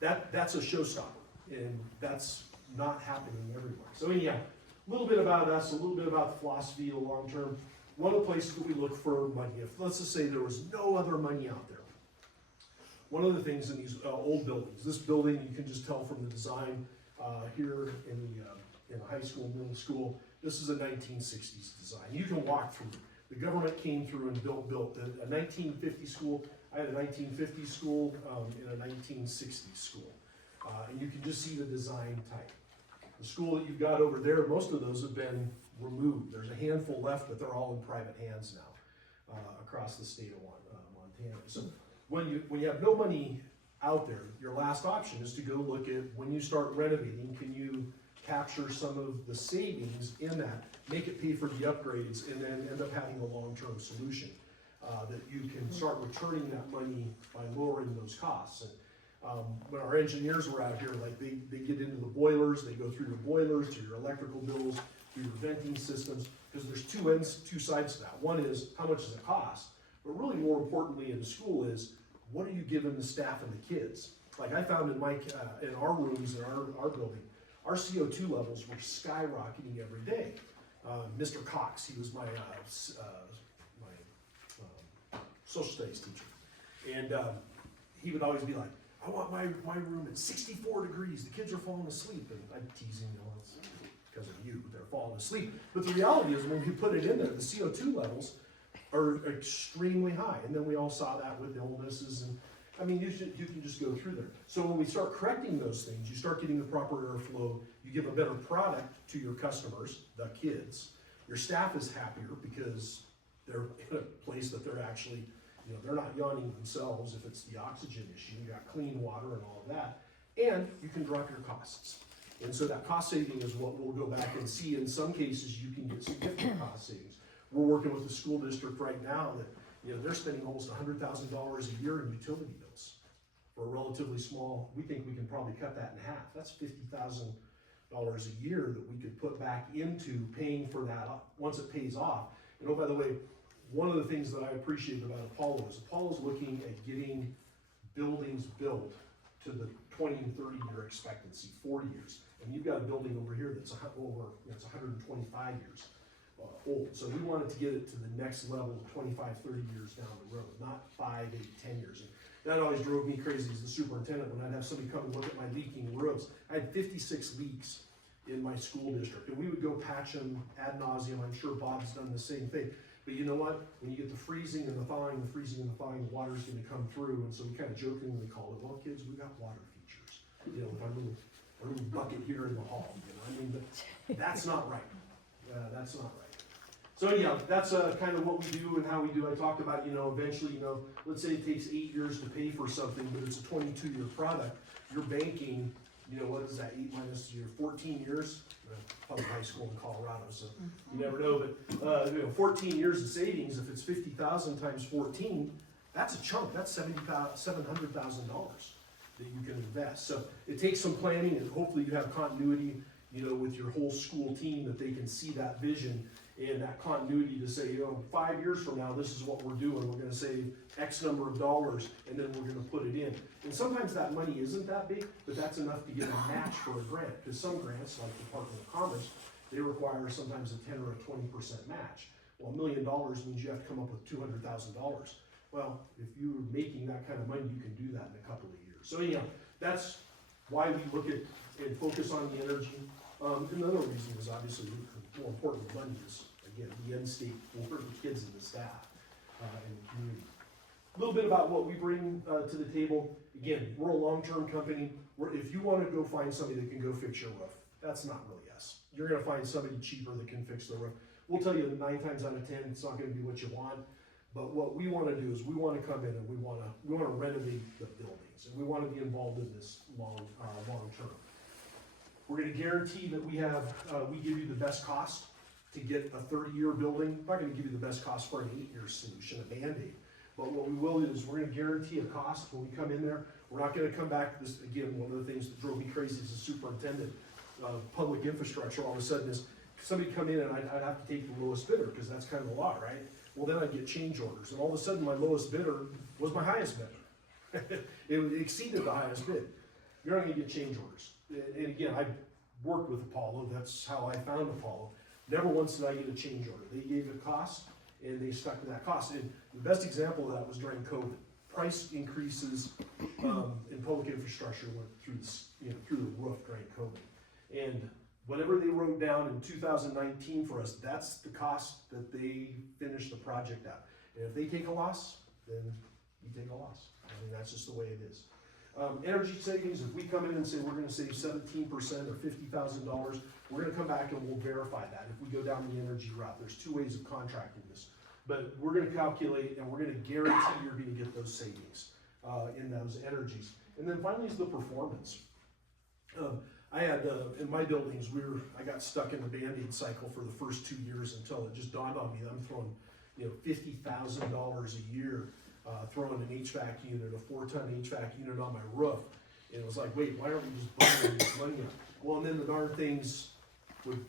that's a showstopper, and that's not happening everywhere. So anyhow, a little bit about us, a little bit about the philosophy of the long term. One of the places that we look for money, if let's just say there was no other money out there, one of the things in these old buildings, this building you can just tell from the design here in the high school, middle school, this is a 1960s design. You can walk through. The government came through and built a 1950 school. I had a 1950 school and a 1960s school. And you can just see the design type. The school that you've got over there, most of those have been removed. There's a handful left, but they're all in private hands now across the state of Montana. So when you have no money out there, your last option is to go look at, when you start renovating, can you capture some of the savings in that, make it pay for the upgrades, and then end up having a long-term solution that you can start returning that money by lowering those costs. And when our engineers were out here, like they get into the boilers, they go through your boilers, to your electrical bills, to your venting systems, because there's two sides to that. One is, how much does it cost? But really more importantly in the school is, what are you giving the staff and the kids? Like I found in our rooms in our building, our CO2 levels were skyrocketing every day. Mr. Cox, he was my social studies teacher. And he would always be like, I want my room at 64 degrees. The kids are falling asleep. And I'd tease him, it's because of you, they're falling asleep. But the reality is when you put it in there, the CO2 levels are extremely high. And then we all saw that with illnesses. And I mean, you can just go through there. So when we start correcting those things, you start getting the proper airflow, you give a better product to your customers, the kids. Your staff is happier because they're in a place that they're actually, they're not yawning themselves if it's the oxygen issue. You got clean water and all of that. And you can drop your costs. And so that cost saving is what we'll go back and see. In some cases, you can get significant cost savings. We're working with the school district right now that they're spending almost $100,000 a year in utility bills for a relatively small. We think we can probably cut that in half. That's $50,000 a year that we could put back into paying for that once it pays off. And oh, by the way, one of the things that I appreciate about Apollo is Apollo's looking at getting buildings built to the 20 and 30 year expectancy, 40 years. And you've got a building over here that's over, it's 125 years old. So we wanted to get it to the next level of 25, 30 years down the road, not 5, 8, 10 years. And that always drove me crazy as the superintendent when I'd have somebody come and look at my leaking roofs. I had 56 leaks in my school district, and we would go patch them ad nauseum. I'm sure Bob's done the same thing. But you know what? When you get the freezing and the thawing, the water's going to come through. And so we kind of jokingly call it, well, kids, we got water features. With our little bucket here in the hall. I mean, but that's not right. That's not right. So anyhow, that's kind of what we do and how we do. I talked about, eventually, let's say it takes 8 years to pay for something, but it's a 22-year product. You're banking, what is that, 8 minus your 14 years? Public high school in Colorado, so you never know. But 14 years of savings, if it's 50,000 times 14, that's a chunk. That's $700,000 that you can invest. So it takes some planning, and hopefully you have continuity, with your whole school team, that they can see that vision and that continuity to say, 5 years from now, this is what we're doing. We're going to save X number of dollars, and then we're going to put it in. And sometimes that money isn't that big, but that's enough to get a match for a grant. Because some grants, like the Department of Commerce, they require sometimes a 10 or a 20% match. Well, $1 million means you have to come up with $200,000. Well, if you're making that kind of money, you can do that in a couple of years. So anyhow, that's why we look at and focus on the energy. Another reason is obviously more important than money is, again, the end state for the kids and the staff and the community. A little bit about what we bring to the table. Again, we're a long-term company. If you want to go find somebody that can go fix your roof, that's not really us. You're going to find somebody cheaper that can fix the roof. We'll tell you 9 times out of 10, it's not going to be what you want. But what we want to do is we want to come in and we want to renovate the buildings, and we want to be involved in this long term. We're going to guarantee that we give you the best cost to get a 30-year building. I'm not going to give you the best cost for an 8-year solution, a Band-Aid. But what we will do is we're going to guarantee a cost when we come in there. We're not going to come back. This, again, one of the things that drove me crazy as a superintendent of public infrastructure all of a sudden is somebody come in and I'd have to take the lowest bidder because that's kind of the law, right? Well, then I'd get change orders. And all of a sudden my lowest bidder was my highest bidder. It exceeded the highest bid. you're not gonna get change orders. And again, I worked with Apollo, that's how I found Apollo. Never once did I get a change order. They gave a cost, and they stuck to that cost. And the best example of that was during COVID. Price increases in public infrastructure went through this, through the roof during COVID. And whatever they wrote down in 2019 for us, that's the cost that they finished the project at. And if they take a loss, then you take a loss. I mean, that's just the way it is. Energy savings, if we come in and say we're gonna save 17% or $50,000, we're gonna come back and we'll verify that. If we go down the energy route, there's two ways of contracting this. But we're gonna calculate and we're gonna guarantee you're gonna get those savings in those energies. And then finally is the performance. I had, in my buildings, I got stuck in the Band-Aid cycle for the first 2 years until it just dawned on me that I'm throwing, $50,000 a year, throwing an HVAC unit, a 4-ton HVAC unit on my roof. And it was like, wait, why aren't we just bundling this money up? Well, and then the darn things would,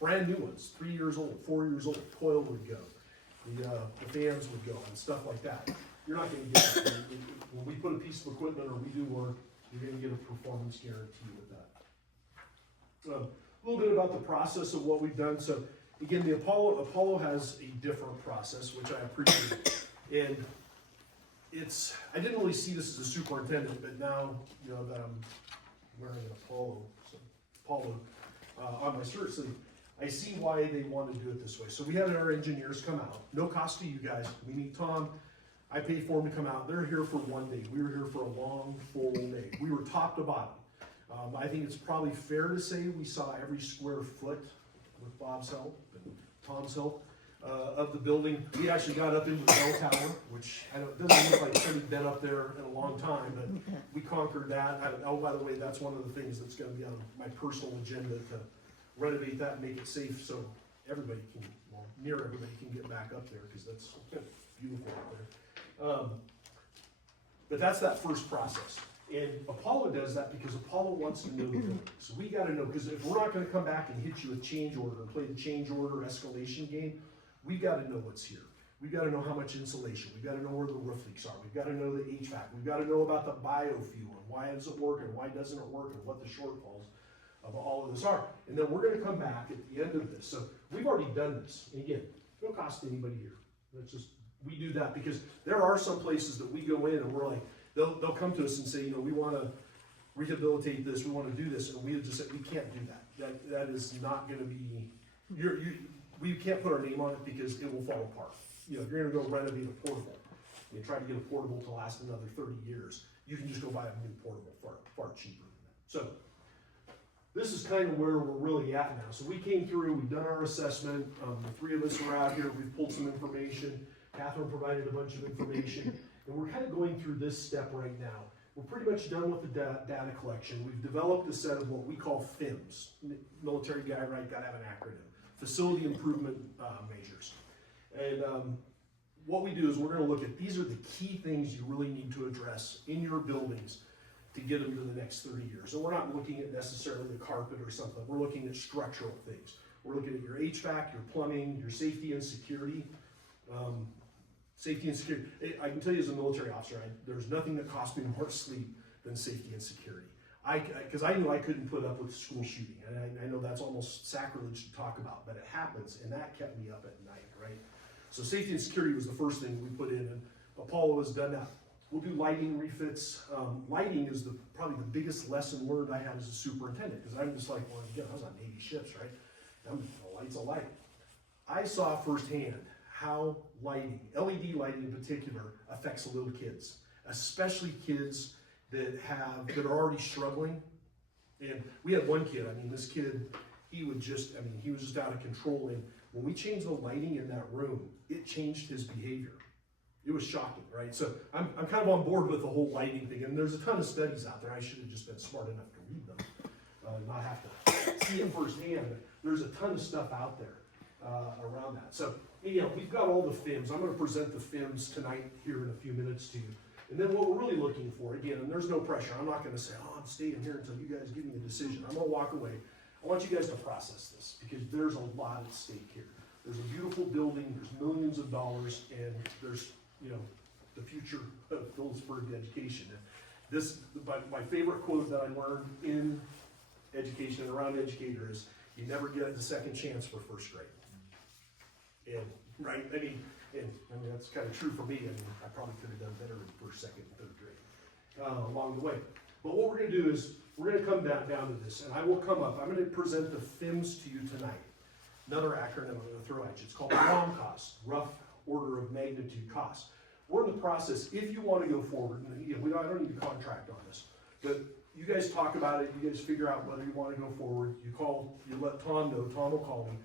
brand new ones, 3 years old, 4 years old, coil would go. The fans would go and stuff like that. You're not gonna get that. When we put a piece of equipment or we do work, you're gonna get a performance guarantee with that. A little bit about the process of what we've done. So again, the Apollo has a different process, which I appreciate. And I didn't really see this as a superintendent, but now, that I'm wearing an Apollo on my shirt sleeve, I see why they want to do it this way. So we had our engineers come out, no cost to you guys. We meet Tom, I pay for them to come out. They're here for 1 day. We were here for a long, full day. We were top to bottom. I think it's probably fair to say we saw every square foot with Bob's help and Tom's help of the building. We actually got up into the bell tower, which doesn't look like somebody's been up there in a long time, but we conquered that. Oh, by the way, that's one of the things that's going to be on my personal agenda, to renovate that and make it safe so everybody can, near everybody can get back up there, because that's beautiful up there. But that's that first process. And Apollo does that because Apollo wants to know the building. So we got to know, because if we're not going to come back and hit you with change order and play the change order escalation game, we've got to know what's here. We've got to know how much insulation. We've got to know where the roof leaks are. We've got to know the HVAC. We've got to know about the biofuel and why does it work and why doesn't it work and what the shortfalls of all of this are. And then we're going to come back at the end of this. So we've already done this. And again, no cost to anybody here. That's just, we do that because there are some places that we go in and we're like, they'll come to us and say, we want to rehabilitate this, we want to do this, and we just say, we can't do that. That is not going to be, we can't put our name on it because it will fall apart. If you're going to go renovate a portable, and try to get a portable to last another 30 years, you can just go buy a new portable far cheaper than that. So this is kind of where we're really at now. So we came through, we've done our assessment, the three of us are out here, we've pulled some information, Catherine provided a bunch of information, and we're kind of going through this step right now. We're pretty much done with the data collection. We've developed a set of what we call FIMs. Military guy, right, gotta have an acronym. Facility Improvement Measures. And what we do is we're gonna look at, these are the key things you really need to address in your buildings to get them to the next 30 years. And we're not looking at necessarily the carpet or something. We're looking at structural things. We're looking at your HVAC, your plumbing, your safety and security. Safety and security. I can tell you as a military officer, there's nothing that cost me more sleep than safety and security. Because I knew I couldn't put up with school shooting. And I know that's almost sacrilege to talk about, but it happens, and that kept me up at night, right? So safety and security was the first thing we put in, and Apollo has done that. We'll do lighting refits. Lighting is probably the biggest lesson learned I had as a superintendent, because I'm just like, well, again, I was on Navy ships, right? A light's a light. I saw firsthand how lighting, LED lighting in particular, affects little kids, especially kids that are already struggling. And we had one kid, this kid, he was just out of control. And when we changed the lighting in that room, it changed his behavior. It was shocking, right? So I'm kind of on board with the whole lighting thing, and there's a ton of studies out there. I should have just been smart enough to read them, not have to see it firsthand. But there's a ton of stuff out there around that. So, we've got all the FIMs. I'm going to present the FIMs tonight here in a few minutes to you. And then what we're really looking for, again, and there's no pressure. I'm not going to say, I'm staying here until you guys give me a decision. I'm going to walk away. I want you guys to process this because there's a lot at stake here. There's a beautiful building, there's millions of dollars, and there's, the future of Phillipsburg education. My favorite quote that I learned in education and around educators is, you never get the second chance for first grade. And, right, I mean, that's kind of true for me. I mean, I probably could have done better in first, second, and third grade along the way. But what we're gonna do is, we're gonna come down to this, and I will come up, I'm gonna present the FIMS to you tonight. Another acronym I'm gonna throw at you, it's called ROM cost, rough order of magnitude cost. We're in the process, if you wanna go forward, and you know, I don't need a contract on this, but you guys talk about it, you guys figure out whether you wanna go forward, you let Tom know, Tom will call me,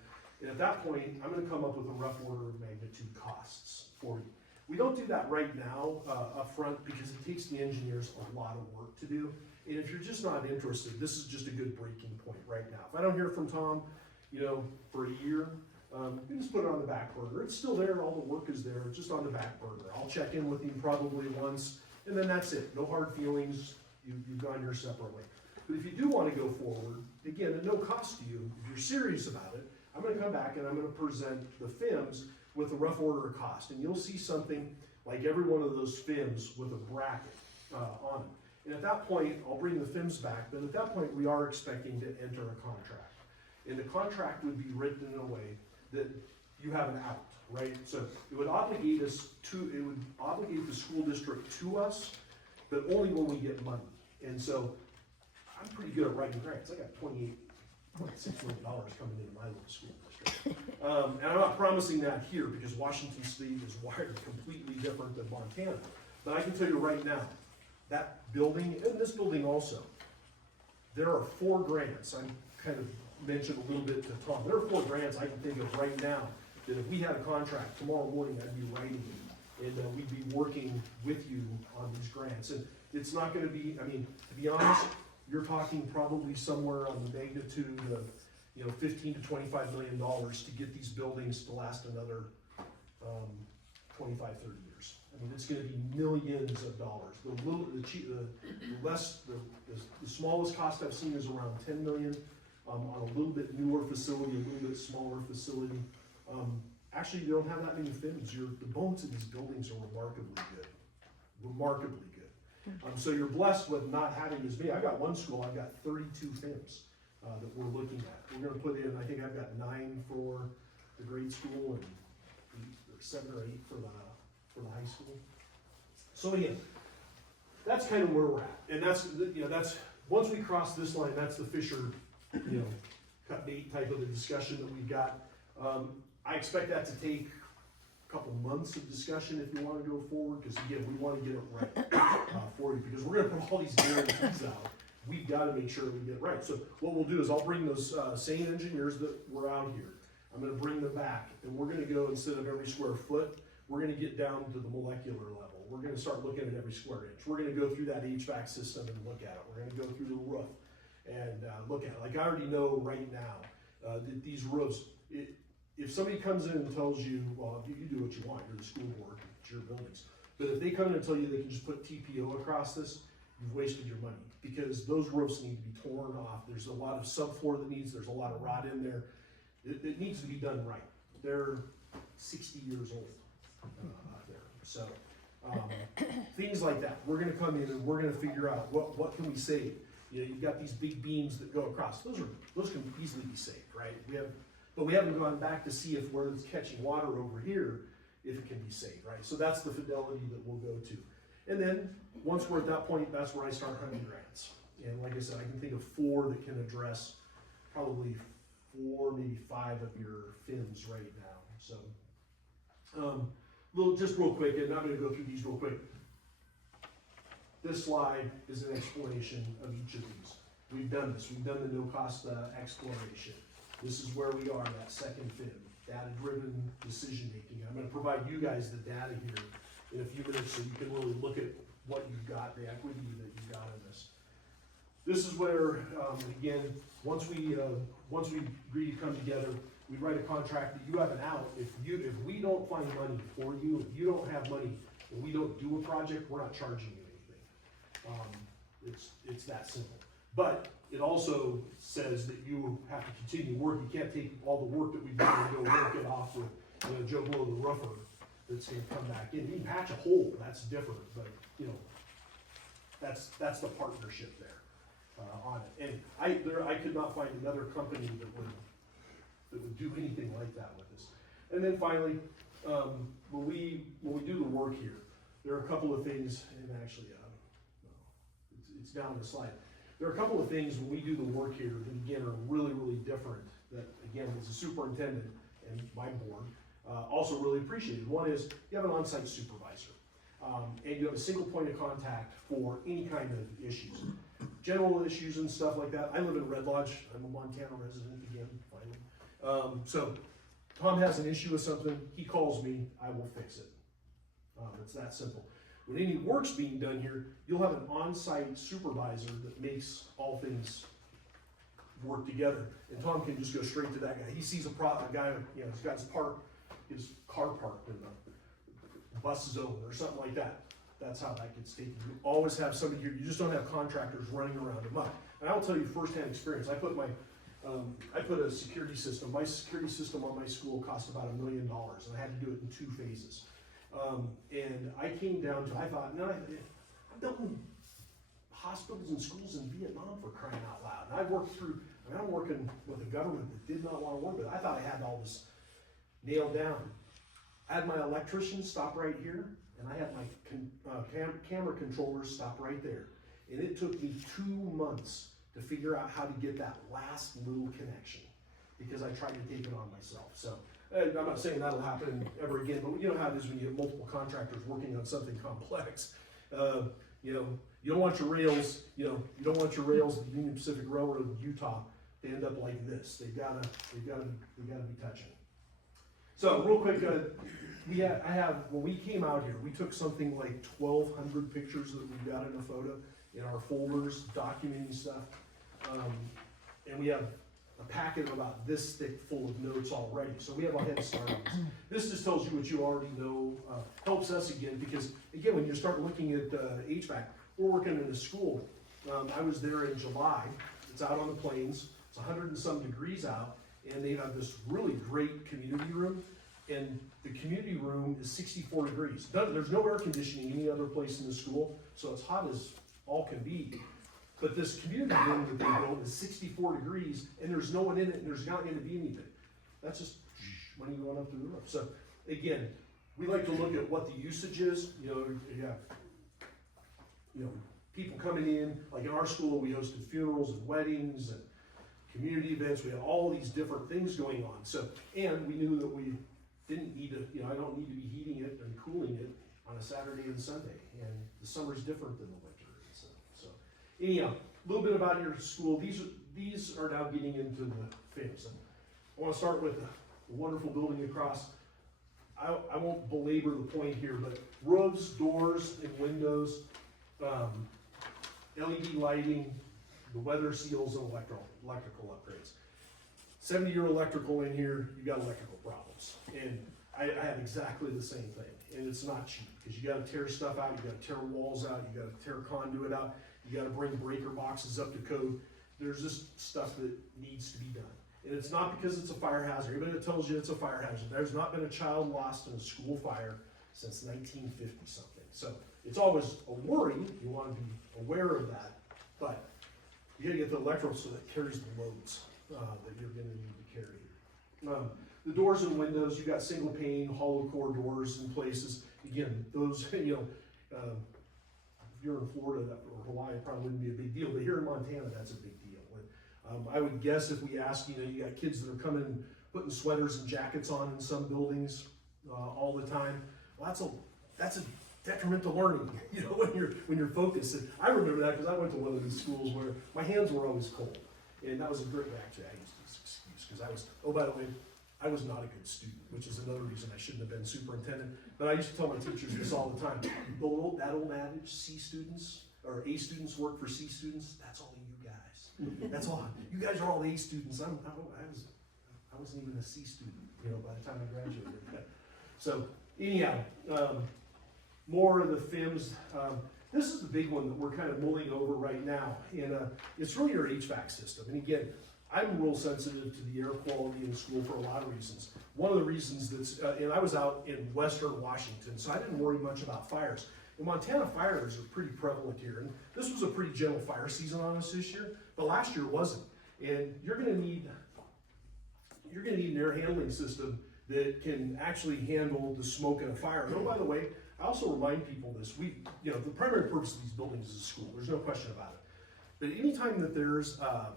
and at that point, I'm gonna come up with a rough order of magnitude costs for you. We don't do that right now up front because it takes the engineers a lot of work to do. And if you're just not interested, this is just a good breaking point right now. If I don't hear from Tom, you know, for a year, you just put it on the back burner. It's still there, all the work is there, it's just on the back burner. I'll check in with him probably once, and then that's it. No hard feelings, you've gone your separate way. But if you do want to go forward, again, at no cost to you, if you're serious about it, I'm gonna come back and I'm gonna present the FIMS with a rough order of cost. And you'll see something like every one of those FIMS with a bracket on it. And at that point, I'll bring the FIMS back, but at that point, we are expecting to enter a contract. And the contract would be written in a way that you have an out, right? So it would obligate the school district to us, but only when we get money. And so I'm pretty good at writing grants. I got $28.6 million coming into my little school district. And I'm not promising that here because Washington State is wired completely different than Montana. But I can tell you right now, that building, and this building also, there are 4 grants. I kind of mentioned a little bit to Tom. There are 4 grants I can think of right now that if we had a contract tomorrow morning, I'd be writing it. And we'd be working with you on these grants. And it's not gonna be, I mean, to be honest, you're talking probably somewhere on the magnitude of, you know, $15 to $25 million to get these buildings to last another 25, 30 years. I mean, it's gonna be millions of dollars. The smallest cost I've seen is around 10 million on a little bit newer facility, a little bit smaller facility. Actually, you don't have that many FIMS. The bones of these buildings are remarkably good. Remarkably good. So you're blessed with not having as many. I've got one school, I've got 32 FIMS that we're looking at. We're gonna put in, I think I've got 9 for the grade school and 7 or 8 for the high school. So again, that's kind of where we're at. And that's, you know, that's, once we cross this line, that's the Fisher, you know, cut bait type of a discussion that we've got. I expect that to take a couple months of discussion if you want to go forward, because again, we want to get it right for you, because we're going to put all these guarantees out. We've got to make sure we get it right. So what we'll do is I'll bring those same engineers that were out here. I'm going to bring them back, and we're going to go, instead of every square foot, we're going to get down to the molecular level. We're going to start looking at every square inch. We're going to go through that HVAC system and look at it. We're going to go through the roof and look at it. Like I already know right now that these roofs, if somebody comes in and tells you, well, you do what you want, you're the school board, it's your buildings. But if they come in and tell you they can just put TPO across this, you've wasted your money, because those roofs need to be torn off. There's a lot of subfloor there's a lot of rot in there. It needs to be done right. They're 60 years old out there. So things like that. We're gonna come in and we're gonna figure out what can we save. You know, you've got these big beams that go across. Those can easily be saved, right? But we haven't gone back to see if where it's catching water over here, if it can be saved, right? So that's the fidelity that we'll go to. And then once we're at that point, that's where I start hunting grants. And like I said, I can think of 4 that can address probably 4, maybe 5 of your FIMS right now. So, just real quick, and I'm going to go through these real quick. This slide is an explanation of each of these. We've done this. We've done the no-cost exploration. This is where we are, that second FIM, data-driven decision-making. I'm going to provide you guys the data here in a few minutes so you can really look at what you've got, the equity that you've got in this. This is where, again, once we agree to come together, we write a contract that you have an out. If we don't find money for you, if you don't have money and we don't do a project, we're not charging you anything. It's that simple. But it also says that you have to continue work. You can't take all the work that we've done and go work it off with, you know, Joe Blow, the rougher, that's going to come back in. You can patch a hole, that's different, but you know, That's the partnership there on it. And I could not find another company that would do anything like that with us. And then finally, when we do the work here, there are a couple of things, and actually, it's down the slide. There are a couple of things when we do the work here that again are really, really different. That again, as a superintendent and my board, also really appreciated. One is you have an on-site supervisor, and you have a single point of contact for any kind of issues, general issues and stuff like that. I live in Red Lodge. I'm a Montana resident again, finally. So Tom has an issue with something, he calls me, I will fix it. It's that simple. When any work's being done here, you'll have an on-site supervisor that makes all things work together. And Tom can just go straight to that guy. He sees a guy, you know, he's got his car parked in the bus zone or something like that. That's how that gets taken. You always have somebody here. You just don't have contractors running around them up. And I'll tell you firsthand experience. I put a security system. My security system on my school cost about $1 million, and I had to do it in 2 phases. And I came down to, I thought, no, I'm building hospitals and schools in Vietnam for crying out loud. And I'm working with a government that did not want to work with it. I thought I had all this nailed down. I had my electrician stop right here, and I had my camera controllers stop right there. And it took me 2 months to figure out how to get that last little connection, because I tried to take it on myself. So I'm not saying that'll happen ever again, but you know how it is when you have multiple contractors working on something complex. You know, you don't want your rails, you at the Union Pacific Railroad in Utah to end up like this. They've gotta be touching. So real quick, when we came out here, we took something like 1,200 pictures that we've got in a photo in our folders, documenting stuff. And we have a packet about this thick full of notes already. So we have a head start on this. This just tells you what you already know, helps us again, because again, when you start looking at HVAC, we're working in a school. I was there in July. It's out on the plains. It's 100 and some degrees out, and they have this really great community room. And the community room is 64 degrees. There's no air conditioning any other place in the school, so it's hot as all can be. But this community room that they built is 64 degrees, and there's no one in it, and there's not going to be anything. That's just money going up through the roof. So again, we like to look at what the usage is. You know, people coming in. Like in our school, we hosted funerals and weddings and community events. We had all these different things going on. So, and we knew that we didn't need to. I don't need to be heating it and cooling it on a Saturday and Sunday. And the summer's different than the winter. Anyhow, a little bit about your school. These are now getting into the FIMS. I want to start with the wonderful building across. I won't belabor the point here, but roofs, doors, and windows, LED lighting, the weather seals, and electrical upgrades. 70-year electrical in here, you got electrical problems. And I have exactly the same thing. And it's not cheap, because you got to tear stuff out, you got to tear walls out, you got to tear conduit out. You gotta bring breaker boxes up to code. There's just stuff that needs to be done. And it's not because it's a fire hazard. Everybody that tells you it's a fire hazard, there's not been a child lost in a school fire since 1950 something. So it's always a worry. You wanna be aware of that. But you gotta get the electrical so that it carries the loads that you're gonna need to carry. The doors and windows, you got single pane, hollow core doors in places. Again, those, if you're in Florida or Hawaii, it probably wouldn't be a big deal, but here in Montana, that's a big deal. And, I would guess if we ask, you got kids that are coming, putting sweaters and jackets on in some buildings all the time. Well, that's a detriment to learning, when you're focused. And I remember that because I went to one of these schools where my hands were always cold, and that was a great. Actually, I used this excuse because I was. Oh, by the way, I was not a good student, which is another reason I shouldn't have been superintendent. But I used to tell my teachers this all the time. That old adage, C students, or A students work for C students, that's only you guys. That's all. You guys are all A students. I wasn't even a C student, by the time I graduated. So anyhow, more of the FIMS. This is the big one that we're kind of mulling over right now. And it's really your HVAC system. And again, I'm real sensitive to the air quality in school for a lot of reasons. One of the reasons and I was out in Western Washington, so I didn't worry much about fires. And Montana fires are pretty prevalent here, and this was a pretty gentle fire season on us this year, but last year wasn't. And you're gonna need an air handling system that can actually handle the smoke and a fire. And oh, by the way, I also remind people this, the primary purpose of these buildings is a school, there's no question about it. But anytime that there's a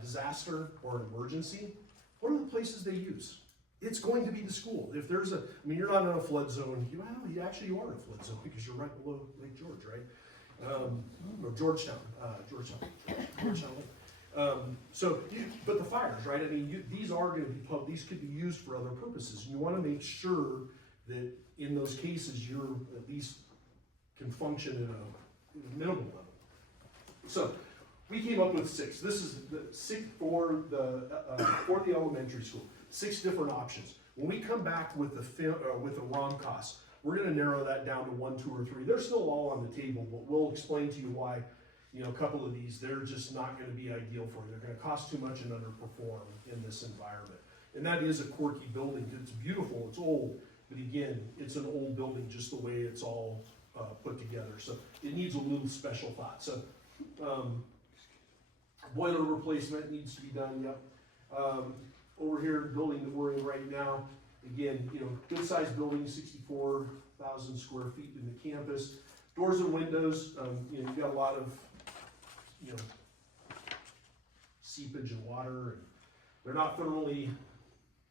disaster or an emergency, what are the places they use? It's going to be the school. If there's you're not in a flood zone, you are in a flood zone because you're right below Lake George, right? Or Georgetown. But the fires, right? I mean, these are going to be these could be used for other purposes. And you want to make sure that in those cases you're at least can function at a minimal level. So we came up with 6. This is the 6 for the elementary school. 6 different options. When we come back with the ROM costs, we're going to narrow that down to 1, 2, or 3. They're still all on the table, but we'll explain to you why. A couple of these, they're just not going to be ideal for you. They're going to cost too much and underperform in this environment. And that is a quirky building. It's beautiful, it's old, but again, it's an old building just the way it's all put together. So it needs a little special thought. So boiler replacement needs to be done, yep. Over here, the building that we're in right now, again, good sized building, 64,000 square feet in the campus. Doors and windows, you've got a lot of seepage and water, and they're not thermally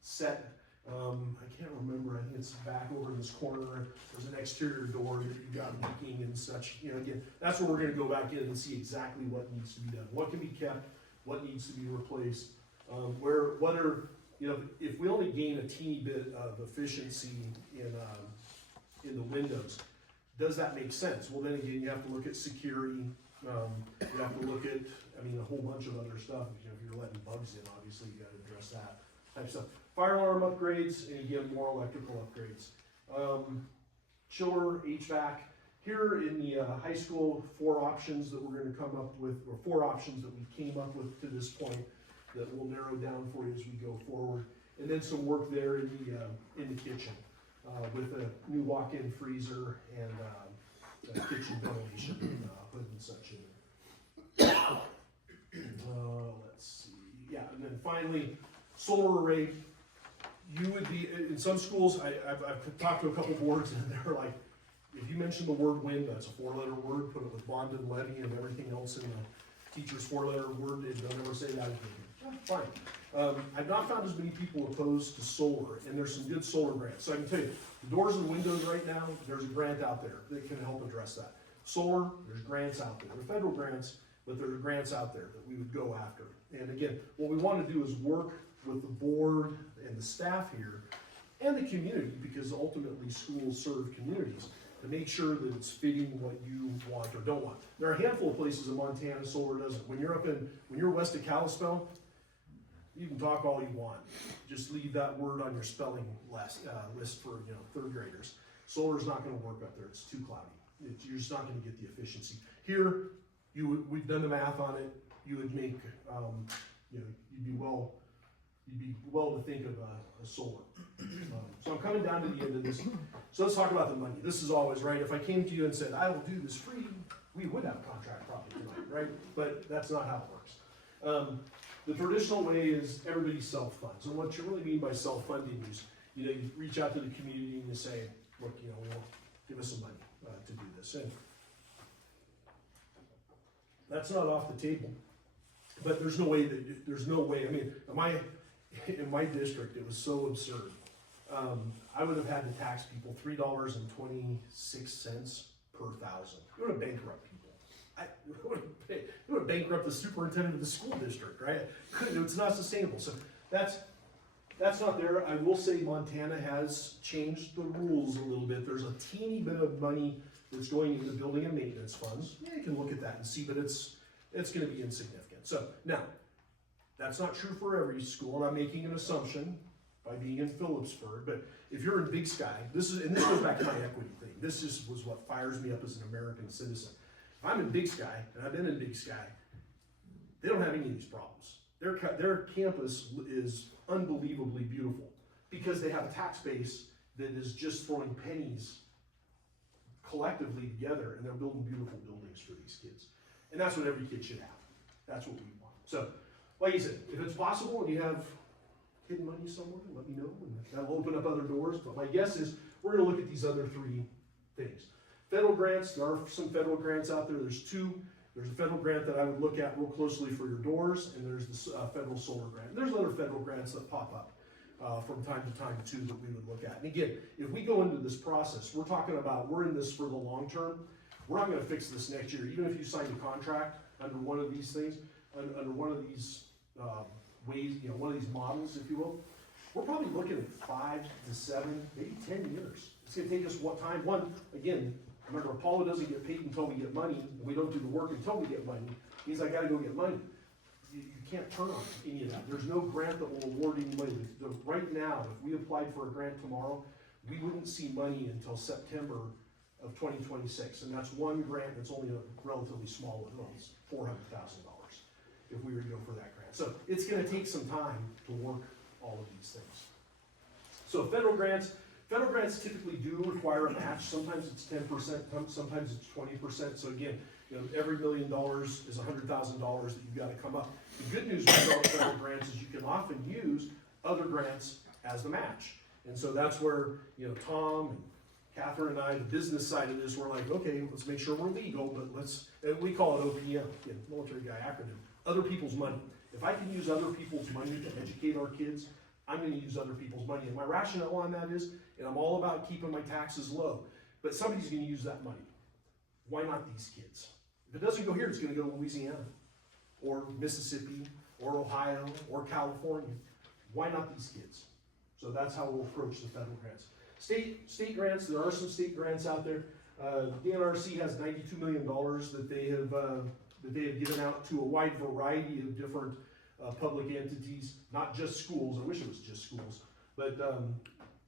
set. I can't remember, I think it's back over in this corner, there's an exterior door that you've got leaking and such. Again, that's where we're gonna go back in and see exactly what needs to be done. What can be kept, what needs to be replaced, if we only gain a teeny bit of efficiency in the windows, does that make sense? Well, then again, you have to look at security. You have to look at, a whole bunch of other stuff. If you're letting bugs in, obviously you got to address that type of stuff. Fire alarm upgrades, and again, more electrical upgrades. Chiller, HVAC. Here in the high school, 4 options that we're going to come up with, or 4 options that we came up with to this point that we'll narrow down for you as we go forward. And then some work there in the kitchen with a new walk-in freezer and kitchen ventilation hood and such in there. Let's see. Yeah, and then finally, solar array. You would be, in some schools, I've talked to a couple boards and they're like, if you mention the word wind, that's a 4-letter word, put it with bond and levy and everything else in the teacher's 4-letter word, and they'll never say that again. Fine. I've not found as many people opposed to solar, and there's some good solar grants. So I can tell you, the doors and windows right now, there's a grant out there that can help address that. Solar, there's grants out there. They're federal grants, but there are grants out there that we would go after. And again, what we want to do is work with the board and the staff here and the community, because ultimately schools serve communities, to make sure that it's fitting what you want or don't want. There are a handful of places in Montana solar doesn't. When you're west of Kalispell, you can talk all you want. Just leave that word on your spelling list for 3rd graders. Solar's not going to work up there. It's too cloudy. You're just not going to get the efficiency. Here, we've done the math on it. You would make, you'd be well to think of a solar. So I'm coming down to the end of this. So let's talk about the money. This is always right. If I came to you and said, I will do this free, we would have a contract probably tonight, right? But that's not how it works. The traditional way is everybody self-funds. And what you really mean by self-funding is, you reach out to the community and you say, look, give us some money to do this. And that's not off the table. But there's no way, in my district, it was so absurd. I would have had to tax people $3.26 per thousand. It would have bankrupt people. It would have bankrupt the superintendent of the school district, right? It's not sustainable. So that's not there. I will say Montana has changed the rules a little bit. There's a teeny bit of money that's going into building and maintenance funds. Yeah, you can look at that and see, but it's going to be insignificant. So now, that's not true for every school, and I'm making an assumption by being in Phillipsburg, but if you're in Big Sky, this goes back to my equity thing. This was what fires me up as an American citizen. If I'm in Big Sky, and I've been in Big Sky, they don't have any of these problems. Their campus is unbelievably beautiful because they have a tax base that is just throwing pennies collectively together, and they're building beautiful buildings for these kids. And that's what every kid should have. That's what we want. So, like you said, if it's possible and you have hidden money somewhere, let me know, and that'll open up other doors. But my guess is we're gonna look at these other three things. Federal grants, there are some federal grants out there. There's two. There's a federal grant that I would look at real closely for your doors, and there's the federal solar grant. And there's other federal grants that pop up from time to time too that we would look at. And again, if we go into this process, we're talking about, we're in this for the long term. We're not gonna fix this next year. Even if you signed a contract under one of these things, under one of these ways, you know, one of these models, if you will, we're probably looking at 5 to 7, maybe 10 years. It's gonna take us what time? One, again, remember, Apollo doesn't get paid until we get money, and we don't do the work until we get money. Means I gotta go get money. You can't turn on any of that. There's no grant that will award any money. Right now, if we applied for a grant tomorrow, we wouldn't see money until September of 2026, and that's one grant that's only a relatively small one. It's $400,000 if we were to go for that grant. So it's gonna take some time to work all of these things. So federal grants typically do require a match. Sometimes it's 10%, sometimes it's 20%. So again, you know, every $1 million is $100,000 that you've got to come up. The good news about federal grants is you can often use other grants as the match. And so that's where, you know, Tom and Catherine and I, the business side of this, we're like, okay, let's make sure we're legal, but we call it OPM, again, military guy acronym, other people's money. If I can use other people's money to educate our kids, I'm gonna use other people's money. And my rationale on that is, and I'm all about keeping my taxes low, but somebody's gonna use that money. Why not these kids? If it doesn't go here, it's gonna go to Louisiana, or Mississippi, or Ohio, or California. Why not these kids? So that's how we'll approach the federal grants. State grants, there are some state grants out there. The NRC has $92 million that they have given out to a wide variety of different public entities, not just schools. I wish it was just schools, but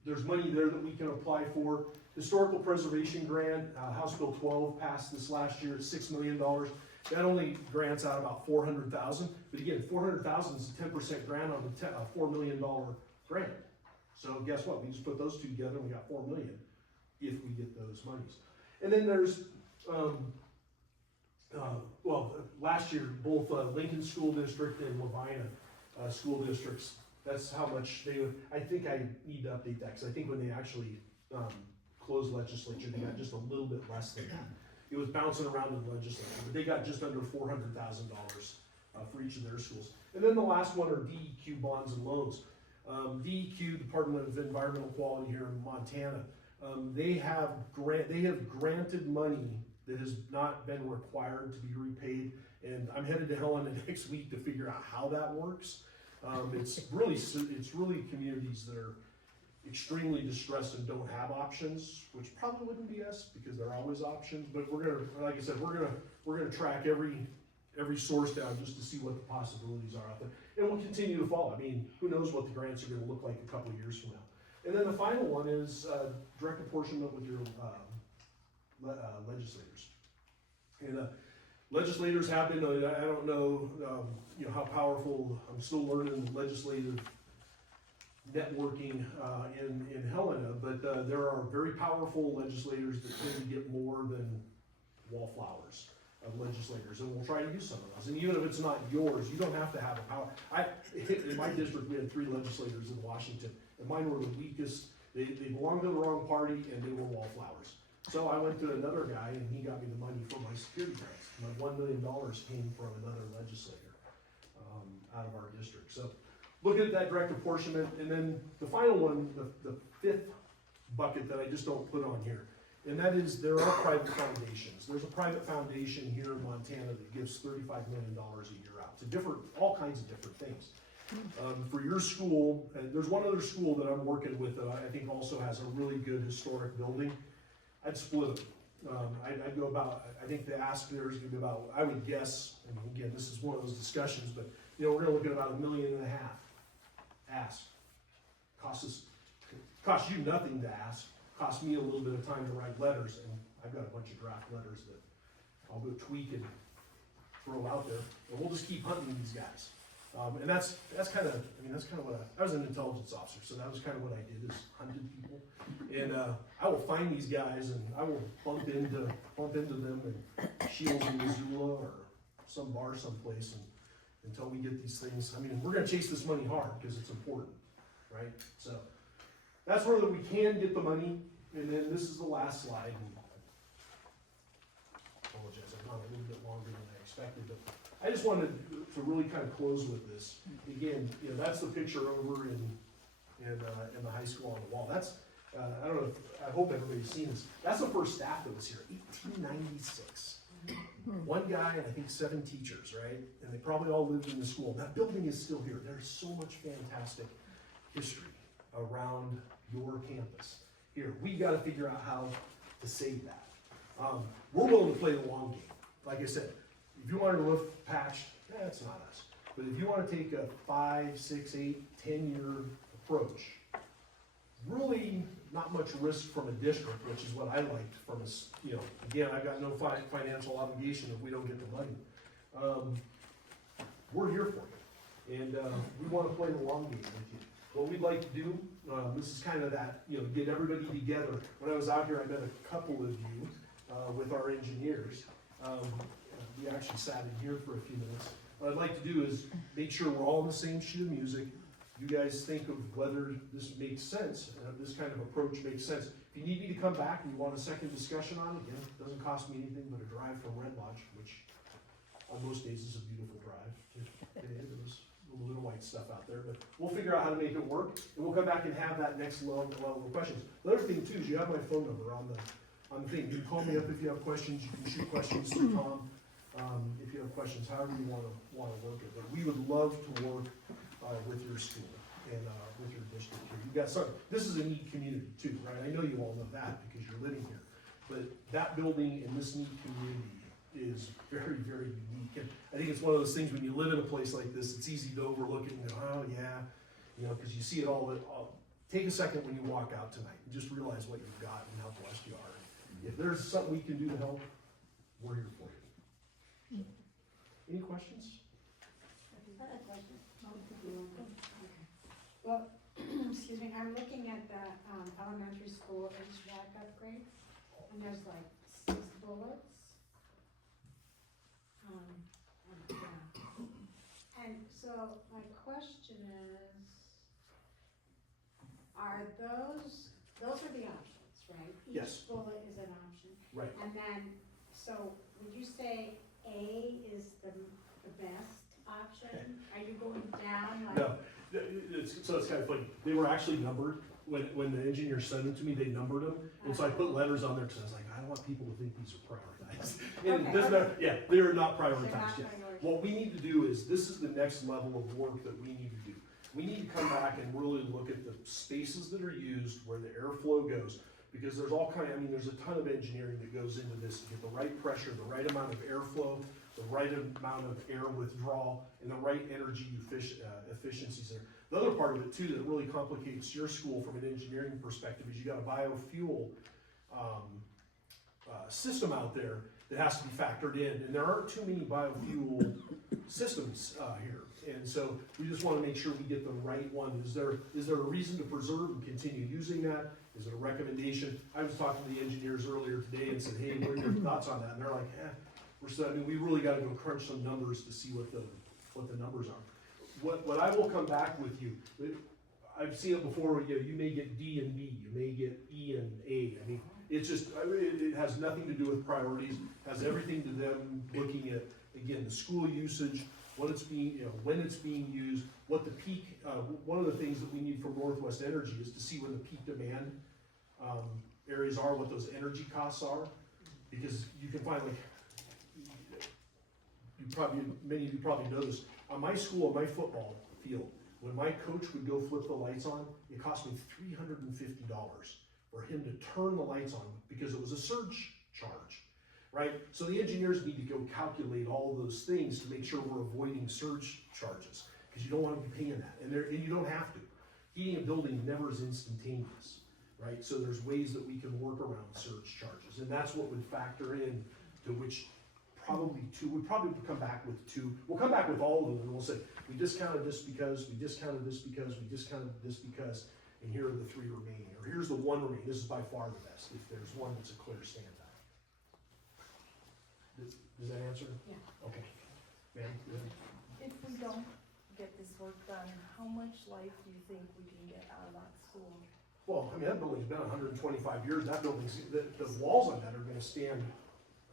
there's money there that we can apply for. Historical Preservation Grant, House Bill 12 passed this last year at $6 million. That only grants out about $400,000, but again, $400,000 is a 10% grant on a $4 million grant. So guess what? We just put those two together and we got $4 million if we get those monies. And then there's, last year, both Lincoln School District and Lavina School Districts, that's how much I think I need to update that, because I think when they actually closed legislature, they got just a little bit less than that. It was bouncing around in the legislature, but they got just under $400,000 for each of their schools. And then the last one are DEQ bonds and loans. DEQ, Department of Environmental Quality here in Montana, they have granted money that has not been required to be repaid, and I'm headed to Helena next week to figure out how that works. It's really communities that are extremely distressed and don't have options, which probably wouldn't be us because there are always options. But we're gonna, like I said, we're gonna track every source down just to see what the possibilities are out there, and we'll continue to follow. I mean, who knows what the grants are going to look like a couple of years from now. And then the final one is direct apportionment with your legislators. And legislators have been, I don't know, how powerful. I'm still learning legislative networking in Helena, but there are very powerful legislators that tend to get more than wallflowers of legislators, and we'll try to use some of those. And even if it's not yours, you don't have to have a power. In my district, we had 3 legislators in Washington, and mine were the weakest. They belonged to the wrong party, and they were wallflowers. So I went to another guy, and he got me the money for my security grants. My $1 million came from another legislator out of our district. So look at that direct apportionment, and then the final one, the 5th bucket that I just don't put on here, and that is there are private foundations. There's a private foundation here in Montana that gives $35 million a year out to all kinds of different things. For your school, there's one other school that I'm working with that I think also has a really good historic building. I'd split them. I'd go about, I think the ask there is gonna be about, I would guess, and again, this is one of those discussions, but we're gonna look at about $1.5 million ask. Costs you nothing to ask. Cost me a little bit of time to write letters, and I've got a bunch of draft letters that I'll go tweak and throw out there, and we'll just keep hunting these guys. And that's kind of, what I was an intelligence officer, so that was kind of what I did, is hunted people. And I will find these guys and I will bump into them in Shields in Missoula or some bar someplace until we get these things. I mean, we're gonna chase this money hard because it's important, right? So that's where we can get the money. And then this is the last slide. Apologize, I've gone a little bit longer than I expected, but I just wanted to really kind of close with this. Again, that's the picture over in the high school on the wall. That's, I don't know, I hope everybody's seen this. That's the first staff that was here, 1896. One guy and I think 7 teachers, right? And they probably all lived in the school. That building is still here. There's so much fantastic history around your campus. Here, we gotta figure out how to save that. We're willing to play the long game. Like I said, if you want a roof patched, that's not us. But if you want to take a 5, 6, 8, 10-year approach, really not much risk from a district, which is what I liked from us. Again, I've got no financial obligation if we don't get the money. We're here for you, and we want to play the long game with you. What we'd like to do, this is kind of that, get everybody together. When I was out here, I met a couple of you with our engineers. We actually sat in here for a few minutes. What I'd like to do is make sure we're all on the same sheet of music. You guys think of whether this makes sense, this kind of approach makes sense. If you need me to come back and you want a second discussion on it, again, it doesn't cost me anything but a drive from Red Lodge, which on most days is a beautiful drive. There's a little bit of white stuff out there, but we'll figure out how to make it work, and we'll come back and have that next level of questions. The other thing too is you have my phone number on the thing. You can call me up if you have questions. You can shoot questions to Tom. If you have questions, however you want to work it. But we would love to work with your school and with your district here. You've got this is a neat community too, right? I know you all know that because you're living here. But that building and this neat community is very, very unique. And I think it's one of those things when you live in a place like this, it's easy to overlook it and go, oh yeah, because you see it all. Take a second when you walk out tonight and just realize what you've got and how blessed you are. If there's something we can do to help, we're here for you. Any questions? I have a question. Well, excuse me, I'm looking at the elementary school HVAC upgrades, and there's like 6 bullets. And so my question is, are those are the options, right? Yes. Each bullet is an option. Right. And then, so would you say A is the best option? Are you going down like? No, so it's kind of funny. They were actually numbered. When the engineer sent them to me, they numbered them. And so I put letters on there because I was like, I don't want people to think these are prioritized. And it doesn't matter, yeah, they're not prioritized yet. What we need to do is, this is the next level of work that we need to do. We need to come back and really look at the spaces that are used, where the airflow goes. Because there's there's a ton of engineering that goes into this to get the right pressure, the right amount of airflow, the right amount of air withdrawal, and the right energy efficiencies there. The other part of it too that really complicates your school from an engineering perspective is you got a biofuel system out there that has to be factored in, and there aren't too many biofuel systems here. And so we just want to make sure we get the right one. Is there a reason to preserve and continue using that? Is it a recommendation? I was talking to the engineers earlier today and said, hey, what are your thoughts on that? And they're like, we really got to go crunch some numbers to see what the numbers are. What I will come back with you, I've seen it before, you may get D and B, you may get E and A. I mean, it's just, it has nothing to do with priorities, has everything to them looking at, again, the school usage, what it's being, when it's being used, what the peak, one of the things that we need from Northwest Energy is to see when the peak demand areas are, what those energy costs are, because you can find, many of you probably know this, on my school, on my football field, when my coach would go flip the lights on, it cost me $350 for him to turn the lights on because it was a surge charge, right? So the engineers need to go calculate all of those things to make sure we're avoiding surge charges, because you don't want to be paying that, and you don't have to. Heating a building never is instantaneous, right? So there's ways that we can work around surge charges, and that's what would factor in to which probably two, we probably would come back with two, we'll come back with all of them, and we'll say, we discounted this because, we discounted this because, we discounted this because, and here are the three remaining, or here's the one remaining, this is by far the best, if there's one that's a clear standout. Does that answer? Yeah. Okay. Ma'am, go ahead. If we don't get this work done, how much life do you think we can get out of that school? Well, I mean, that building's been 125 years, that building's, the walls on that are gonna stand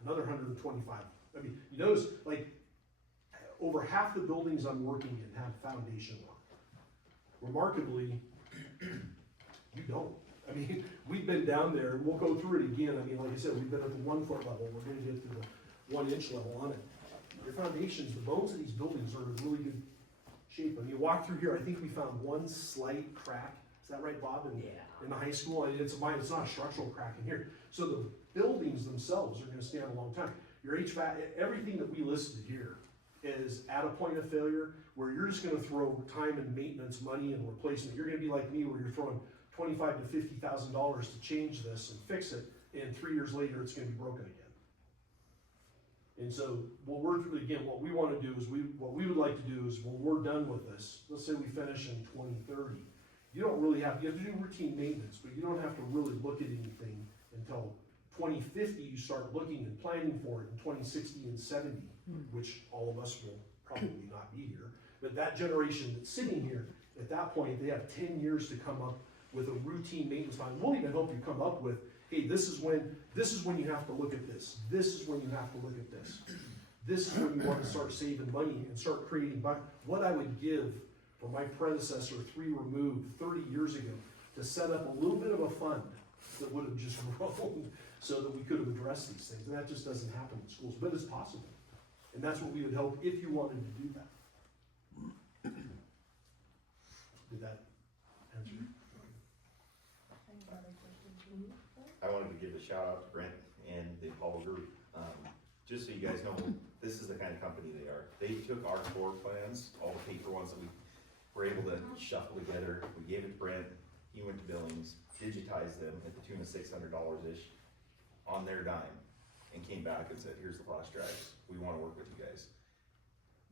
another 125. I mean, you notice, like, over half the buildings I'm working in have foundation work. Remarkably, you don't. I mean, we've been down there, and we'll go through it again. I mean, like I said, we've been at the 1 foot level, we're gonna get to the 1 inch level on it. Your foundations, the bones of these buildings are in really good shape. When you walk through here, I think we found one slight crack. Is that right, Bob? In the high school, and it's not a structural crack in here. So the buildings themselves are gonna stand a long time. Your HVAC, everything that we listed here is at a point of failure where you're just gonna throw time and maintenance, money and replacement. You're gonna be like me where you're throwing $25,000 to $50,000 to change this and fix it, and 3 years later, it's gonna be broken again. And so, what we wanna do is, what we would like to do is, when we're done with this, let's say we finish in 2030, you don't really have to do routine maintenance, but you don't have to really look at anything until 2050, you start looking and planning for it in 2060 and 70, which all of us will probably not be here. But that generation that's sitting here, at that point, they have 10 years to come up with a routine maintenance plan. We'll even help you come up with, hey, this is when you have to look at this. This is when you have to look at this. This is when you want to start saving money and start creating, what I would give for my predecessor 3 removed 30 years ago to set up a little bit of a fund that would have just grown so that we could have addressed these things. And that just doesn't happen in schools, but it's possible. And that's what we would help if you wanted to do that. Did that answer? Any other questions? I wanted to give a shout out to Brent and the Apollo group. Just so you guys know, this is the kind of company they are. They took our floor plans, all the paper ones that we were able to shuffle together. We gave it to Brent, he went to Billings, digitized them at the tune of $600-ish on their dime, and came back and said, here's the flash drives, we wanna work with you guys.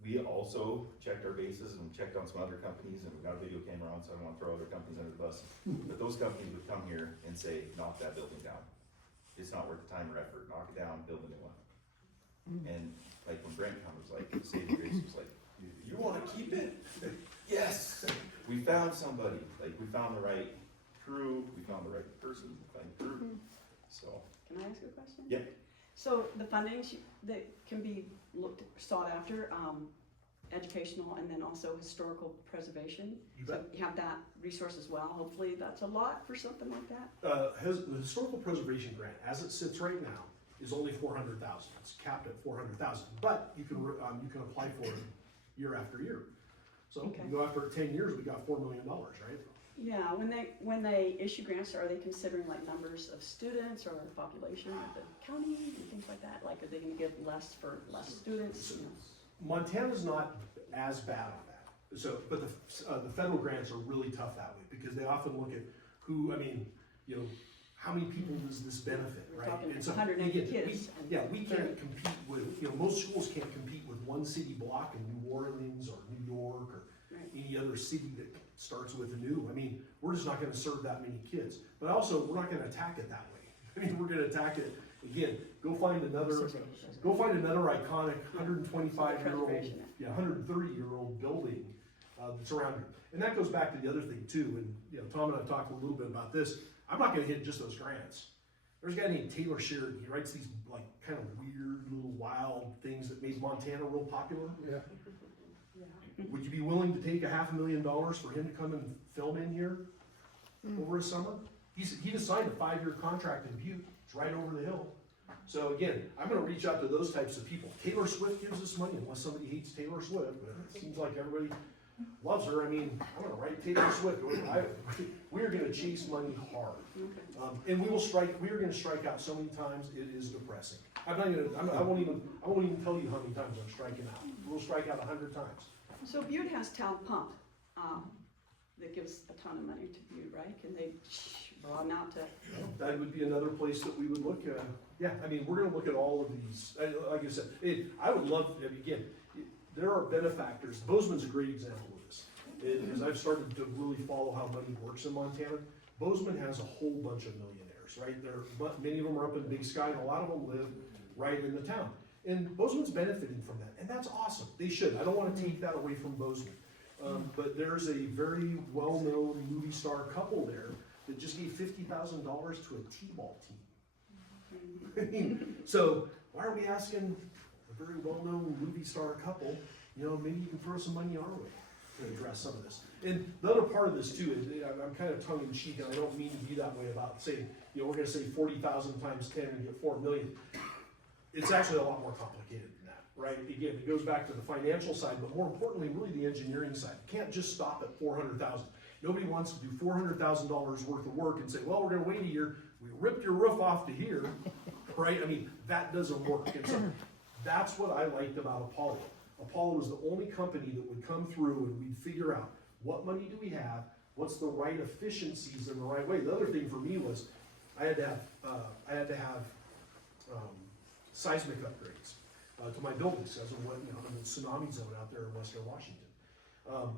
We also checked our bases and checked on some other companies, and we got a video camera on, so I don't wanna throw other companies under the bus. But those companies would come here and say, knock that building down. It's not worth the time or effort, knock it down, build a new one. And like when Brent comes, like, Saving Grace was like, you wanna keep it? Yes! We found somebody, like, we found the right crew, we found the right person, find the crew, so. Can I ask you a question? Yeah. So the fundings that can be sought after, educational and then also historical preservation. You So bet. you have that resource as well. Hopefully that's a lot for something like that. The historical preservation grant, as it sits right now, is only 400,000. It's capped at 400,000, but you can apply for it year after year. So Okay. you go after 10 years, we got $4 million, right? Yeah, when they issue grants, are they considering like numbers of students or population of the county and things like that? Like, are they gonna give less for less students? You know? Montana's not as bad on that. So, but the federal grants are really tough that way because they often look at who, I mean, you know, how many people does this benefit, We're right? talking And so, 180 again, kids. we can't compete with, you know, most schools can't compete with one city block in New Orleans or New York or Right. any other city that starts with a new. I mean, we're just not gonna serve that many kids. But also, we're not gonna attack it that way. I mean, we're gonna attack it, again, go find another iconic 125-year-old, Preservation. 130-year-old building that's around here. And that goes back to the other thing too, and, you know, Tom and I talked a little bit about this. I'm not gonna hit just those grants. There's a guy named Taylor Sheridan, he writes these like kind of weird little wild things that made Montana real popular. Yeah. Would you be willing to take $500,000 for him to come and film in here over a summer? He just signed a 5-year contract in Butte, it's right over the hill. So again, I'm gonna reach out to those types of people. Taylor Swift gives us money unless somebody hates Taylor Swift, but it seems like everybody loves her. I mean, I'm gonna write Taylor Swift. We're gonna chase money hard. And we are gonna strike out so many times, it is depressing. I won't even tell you how many times I'm striking out. We'll strike out 100 times. So Butte has Town Pump, that gives a ton of money to Butte, right? Can they broaden out to, That would be another place that we would look at. Yeah, I mean, we're gonna look at all of these. Like I said, I would love, I mean, again, there are benefactors. Bozeman's a great example of this. Because I've started to really follow how money works in Montana. Bozeman has a whole bunch of millionaires, right? But many of them are up in Big Sky, and a lot of them live right in the town. And Bozeman's benefiting from that, and that's awesome. They should. I don't wanna take that away from Bozeman. But there's a very well-known movie star couple there that just gave $50,000 to a T-ball team. So why are we asking a very well-known movie star couple, maybe you can throw some money our way to address some of this. And the other part of this too, is I'm kind of tongue in cheek, and I don't mean to be that way about saying, we're gonna say 40,000 times 10 and get 4 million. It's actually a lot more complicated than that, right? Again, it goes back to the financial side, but more importantly, really the engineering side. You can't just stop at 400,000. Nobody wants to do $400,000 worth of work and say, well, we're gonna wait a year, we ripped your roof off to here, right? I mean, that doesn't work. And so that's what I liked about Apollo. Apollo was the only company that would come through and we'd figure out what money do we have, what's the right efficiencies in the right way. The other thing for me was I had to have seismic upgrades to my buildings as I'm in the tsunami zone out there in western Washington.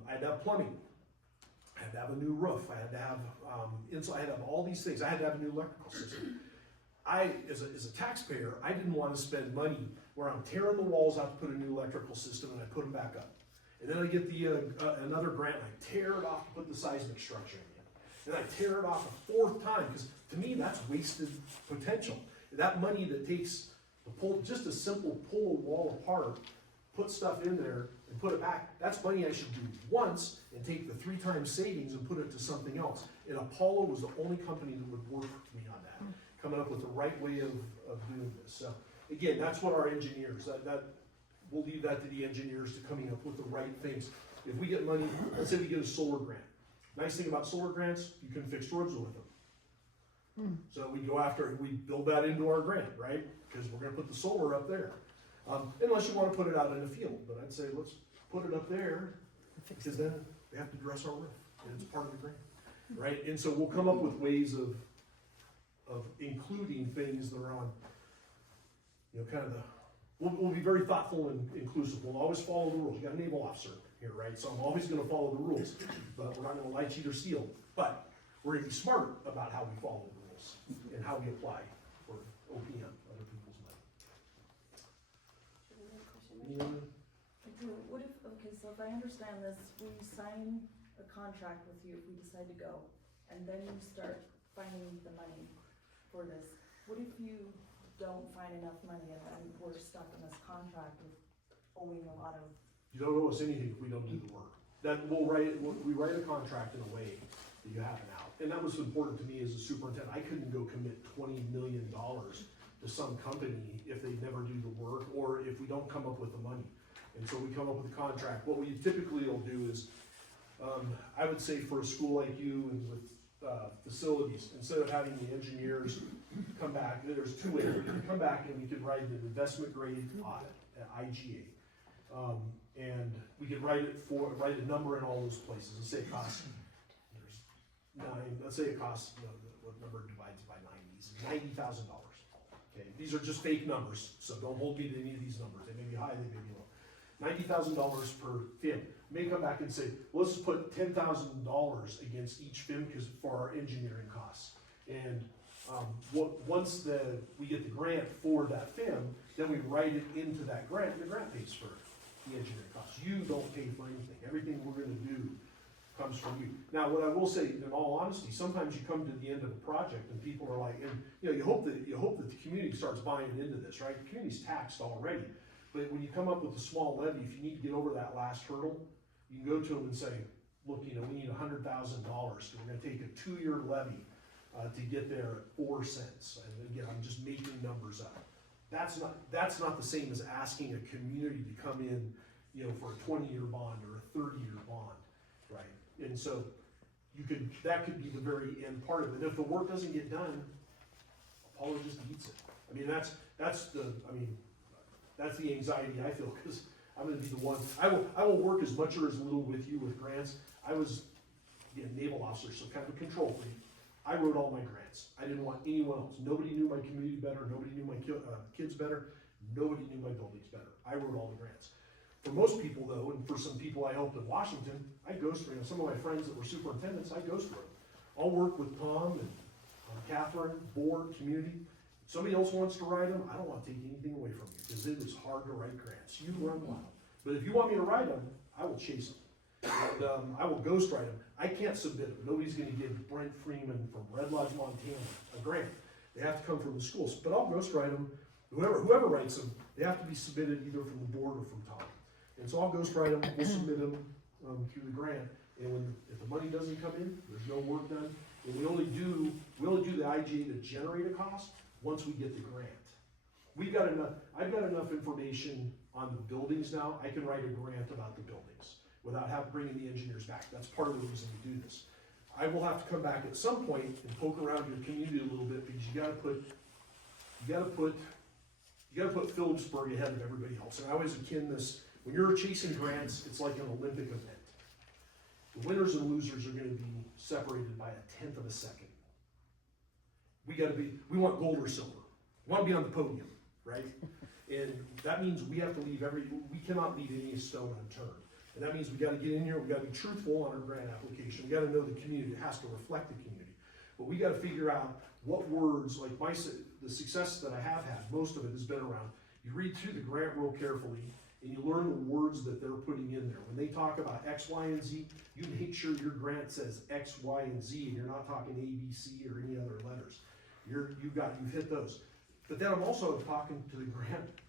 I had to have plumbing. I had to have a new roof. I had to have I had to have all these things. I had to have a new electrical system. As a taxpayer, I didn't want to spend money where I'm tearing the walls out to put a new electrical system and I put them back up. And then I get another grant and I tear it off to put the seismic structure in. And I tear it off a fourth time, because to me that's wasted potential. That money that takes to pull, just a simple pull a wall apart, put stuff in there and put it back, that's money I should do once and take the 3 times savings and put it to something else. And Apollo was the only company that would work with me on that, coming up with the right way of doing this. So again, that's what our engineers, we'll leave that to the engineers to coming up with the right things. If we get money, let's say we get a solar grant. Nice thing about solar grants, you can fix roads with them. So we go after, we build that into our grant, right? Because we're gonna put the solar up there. Unless you wanna put it out in the field, but I'd say let's put it up there, because then we have to dress our roof, and it's part of the grant, right? And so we'll come up with ways of including things that are on, kind of we'll be very thoughtful and inclusive. We'll always follow the rules. You got a naval officer here, right? So I'm always gonna follow the rules, but we're not gonna lie, cheat, or steal. But we're gonna be smart about how we follow the rules and how we apply for OPM, other people's money. What if, okay, so if I understand this, we sign a contract with you if we decide to go, and then you start finding the money for this. What if you don't find enough money and then we're stuck in this contract with owing a lot of? You don't owe us anything if we don't do the work. We write a contract in a way that you have an out. And that was important to me as a superintendent. I couldn't go commit $20 million to some company if they never do the work, or if we don't come up with the money. And so we come up with a contract. What we typically will do is, I would say for a school like you and with facilities, instead of having the engineers come back, there's 2 ways. We could come back and we could write an investment grade audit, IGA. And we could write a number in all those places and say it costs, let's say it costs, what number divides by 90? $90,000. Okay, these are just fake numbers, so don't hold me to any of these numbers. They may be high, they may be low. $90,000 per FIM. May come back and say, well, let's put $10,000 against each FIM for our engineering costs. And once we get the grant for that FIM, then we write it into that grant, and the grant pays for the engineering costs. You don't pay for anything. Everything we're gonna do comes from you. Now, what I will say, in all honesty, sometimes you come to the end of a project and people are like, and you hope that the community starts buying into this, right? The community's taxed already. But when you come up with a small levy, if you need to get over that last hurdle, you can go to them and say, look, we need $100,000. So we're gonna take a 2-year levy to get there at 4 cents. And again, I'm just making numbers up. That's not the same as asking a community to come in, for a 20-year bond or a 30-year bond, right? And so that could be the very end part of it. And if the work doesn't get done, Apollo just eats it. I mean, that's the anxiety I feel, because I'm gonna be the one, I will work as much or as little with you with grants. I was a naval officer, so kind of a control freak. I wrote all my grants. I didn't want anyone else. Nobody knew my community better, nobody knew my kids better, nobody knew my buildings better. I wrote all the grants. For most people though, and for some people I helped in Washington, I ghosted, some of my friends that were superintendents, I ghosted them. I'll work with Tom and Catherine, board, community. If somebody else wants to write them, I don't want to take anything away from you, because it is hard to write grants. You run wild. But if you want me to write them, I will chase them. And I will ghost write them. I can't submit them. Nobody's gonna give Brent Freeman from Red Lodge, Montana, a grant. They have to come from the schools, but I'll ghost write them. Whoever writes them, they have to be submitted either from the board or from Tom. And so I'll ghost write them, we'll submit them, through the grant. And if the money doesn't come in, there's no work done. And we only do the IGA to generate a cost once we get the grant. I've got enough information on the buildings now, I can write a grant about the buildings without bringing the engineers back. That's part of the reason we do this. I will have to come back at some point and poke around your community a little bit, because you gotta put Phillipsburg ahead of everybody else. And I always akin this, when you're chasing grants, it's like an Olympic event. The winners and losers are gonna be separated by 1/10 of a second. We want gold or silver. We wanna be on the podium, right? And that means we have to we cannot leave any stone unturned. And that means we gotta get in here, we gotta be truthful on our grant application, we gotta know the community, it has to reflect the community. But we gotta figure out what words, like the success that I have had, most of it has been around, you read through the grant real carefully, and you learn the words that they're putting in there. When they talk about X, Y, and Z, you make sure your grant says X, Y, and Z, and you're not talking A, B, C, or any other letters. You've hit those. But then I'm also talking to the grant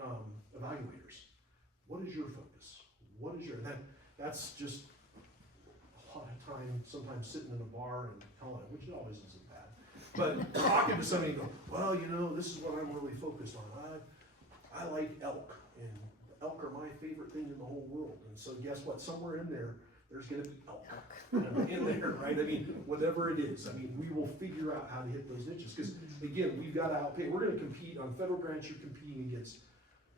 evaluators. What is your focus? That's just a lot of time, sometimes sitting in a bar and telling them, which always isn't bad. But talking to somebody and go, well, this is what I'm really focused on. I like elk, and elk are my favorite thing in the whole world. And so guess what? Somewhere in there's gonna be elk in there, right? I mean, whatever it is, we will figure out how to hit those niches. Because again, we've got to outpay. We're gonna compete on federal grants. You're competing against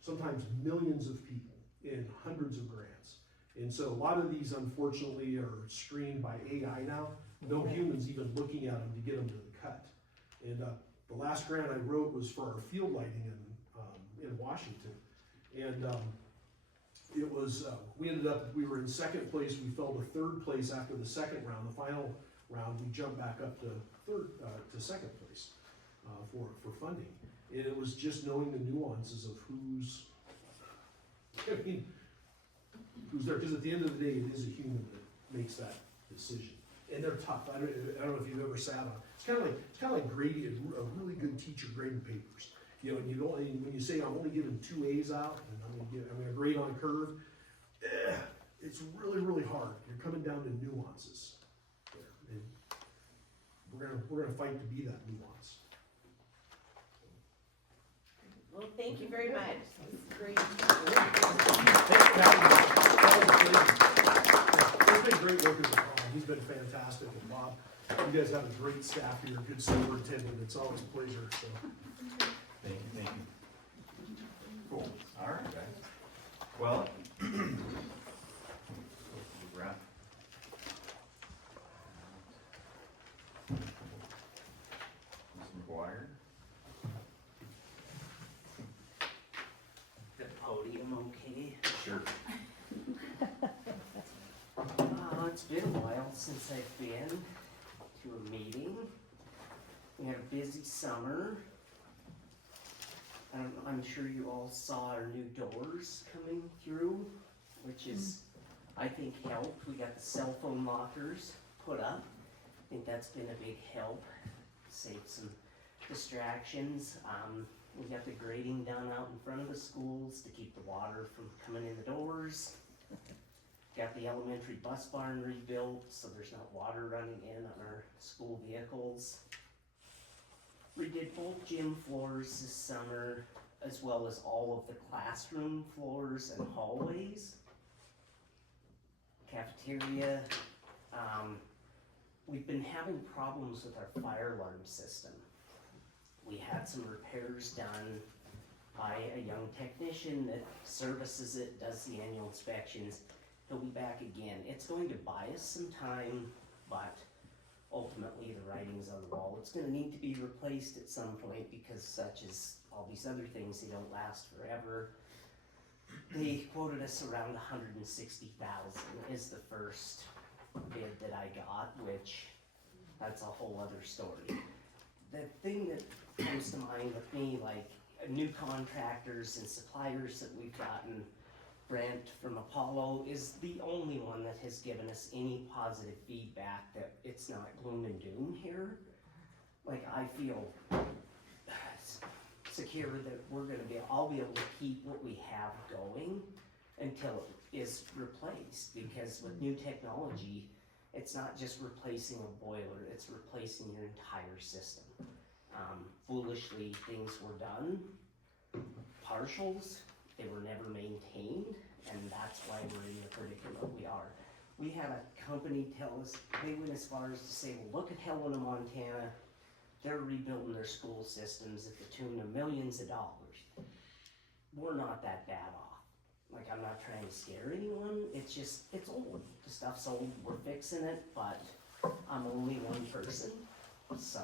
sometimes millions of people in hundreds of grants. And so a lot of these, unfortunately, are screened by AI now. No humans even looking at them to get them to the cut. And the last grant I wrote was for our field lighting in Washington. And it was, we were in second place. We fell to third place after the second round. The final round, we jumped back up to second place for funding. And it was just knowing the nuances of who's there. Because at the end of the day, it is a human that makes that decision. And they're tough. I don't know if you've ever sat on. It's kind of like grading a really good teacher grading papers. And when you say I'm only giving 2 A's out, and I'm gonna grade on a curve, it's really, really hard. You're coming down to nuances there. And we're gonna fight to be that nuance. Well, thank you very much. That's great. It's been great working with Bob. He's been fantastic. And Bob, you guys have a great staff here, a good superintendent. It's always a pleasure. So. Thank you. Cool, all right, guys. Well, wrap. Mr. McGuire. The podium okay? Sure. It's been a while since I've been to a meeting. We had a busy summer. I'm sure you all saw our new doors coming through, which is, I think, helped. We got the cell phone lockers put up. I think that's been a big help, saved some distractions. We got the grading done out in front of the schools to keep the water from coming in the doors. Got the elementary bus barn rebuilt so there's not water running in on our school vehicles. Redid both gym floors this summer, as well as all of the classroom floors and hallways. Cafeteria. We've been having problems with our fire alarm system. We had some repairs done by a young technician that services it, does the annual inspections. He'll be back again. It's going to buy us some time, but ultimately the writing's on the wall. It's gonna need to be replaced at some point because such as all these other things, they don't last forever. They quoted us around 160,000 is the first bid that I got, which that's a whole other story. The thing that comes to mind with me, like new contractors and suppliers that we've gotten, Brent from Apollo is the only one that has given us any positive feedback that it's not gloom and doom here. Like I feel secure that I'll be able to keep what we have going until it is replaced, because with new technology, it's not just replacing a boiler, it's replacing your entire system. Foolishly, things were done, partials, they were never maintained, and that's why we're in the predicament we are. We had a company tell us, they went as far as to say, well, look at Helena, Montana, they're rebuilding their school systems at the tune of millions of dollars. We're not that bad off. Like, I'm not trying to scare anyone, it's just, it's old. The stuff's old, we're fixing it, but I'm only one person. So,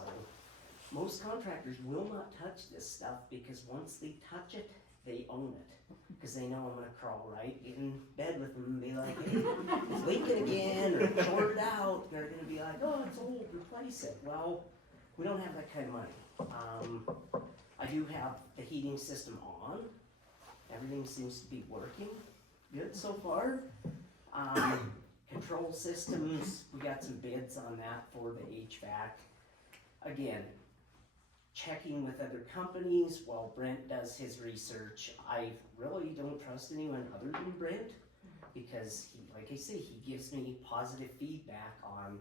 most contractors will not touch this stuff because once they touch it, they own it. Because they know I'm gonna crawl right in bed with them and be like, hey, it's leaking again, or shorted out. They're gonna be like, oh, it's old, replace it. Well, we don't have that kind of money. I do have the heating system on. Everything seems to be working good so far. Control systems, we got some bids on that for the HVAC. Again, checking with other companies while Brent does his research. I really don't trust anyone other than Brent because he, like I say, he gives me positive feedback on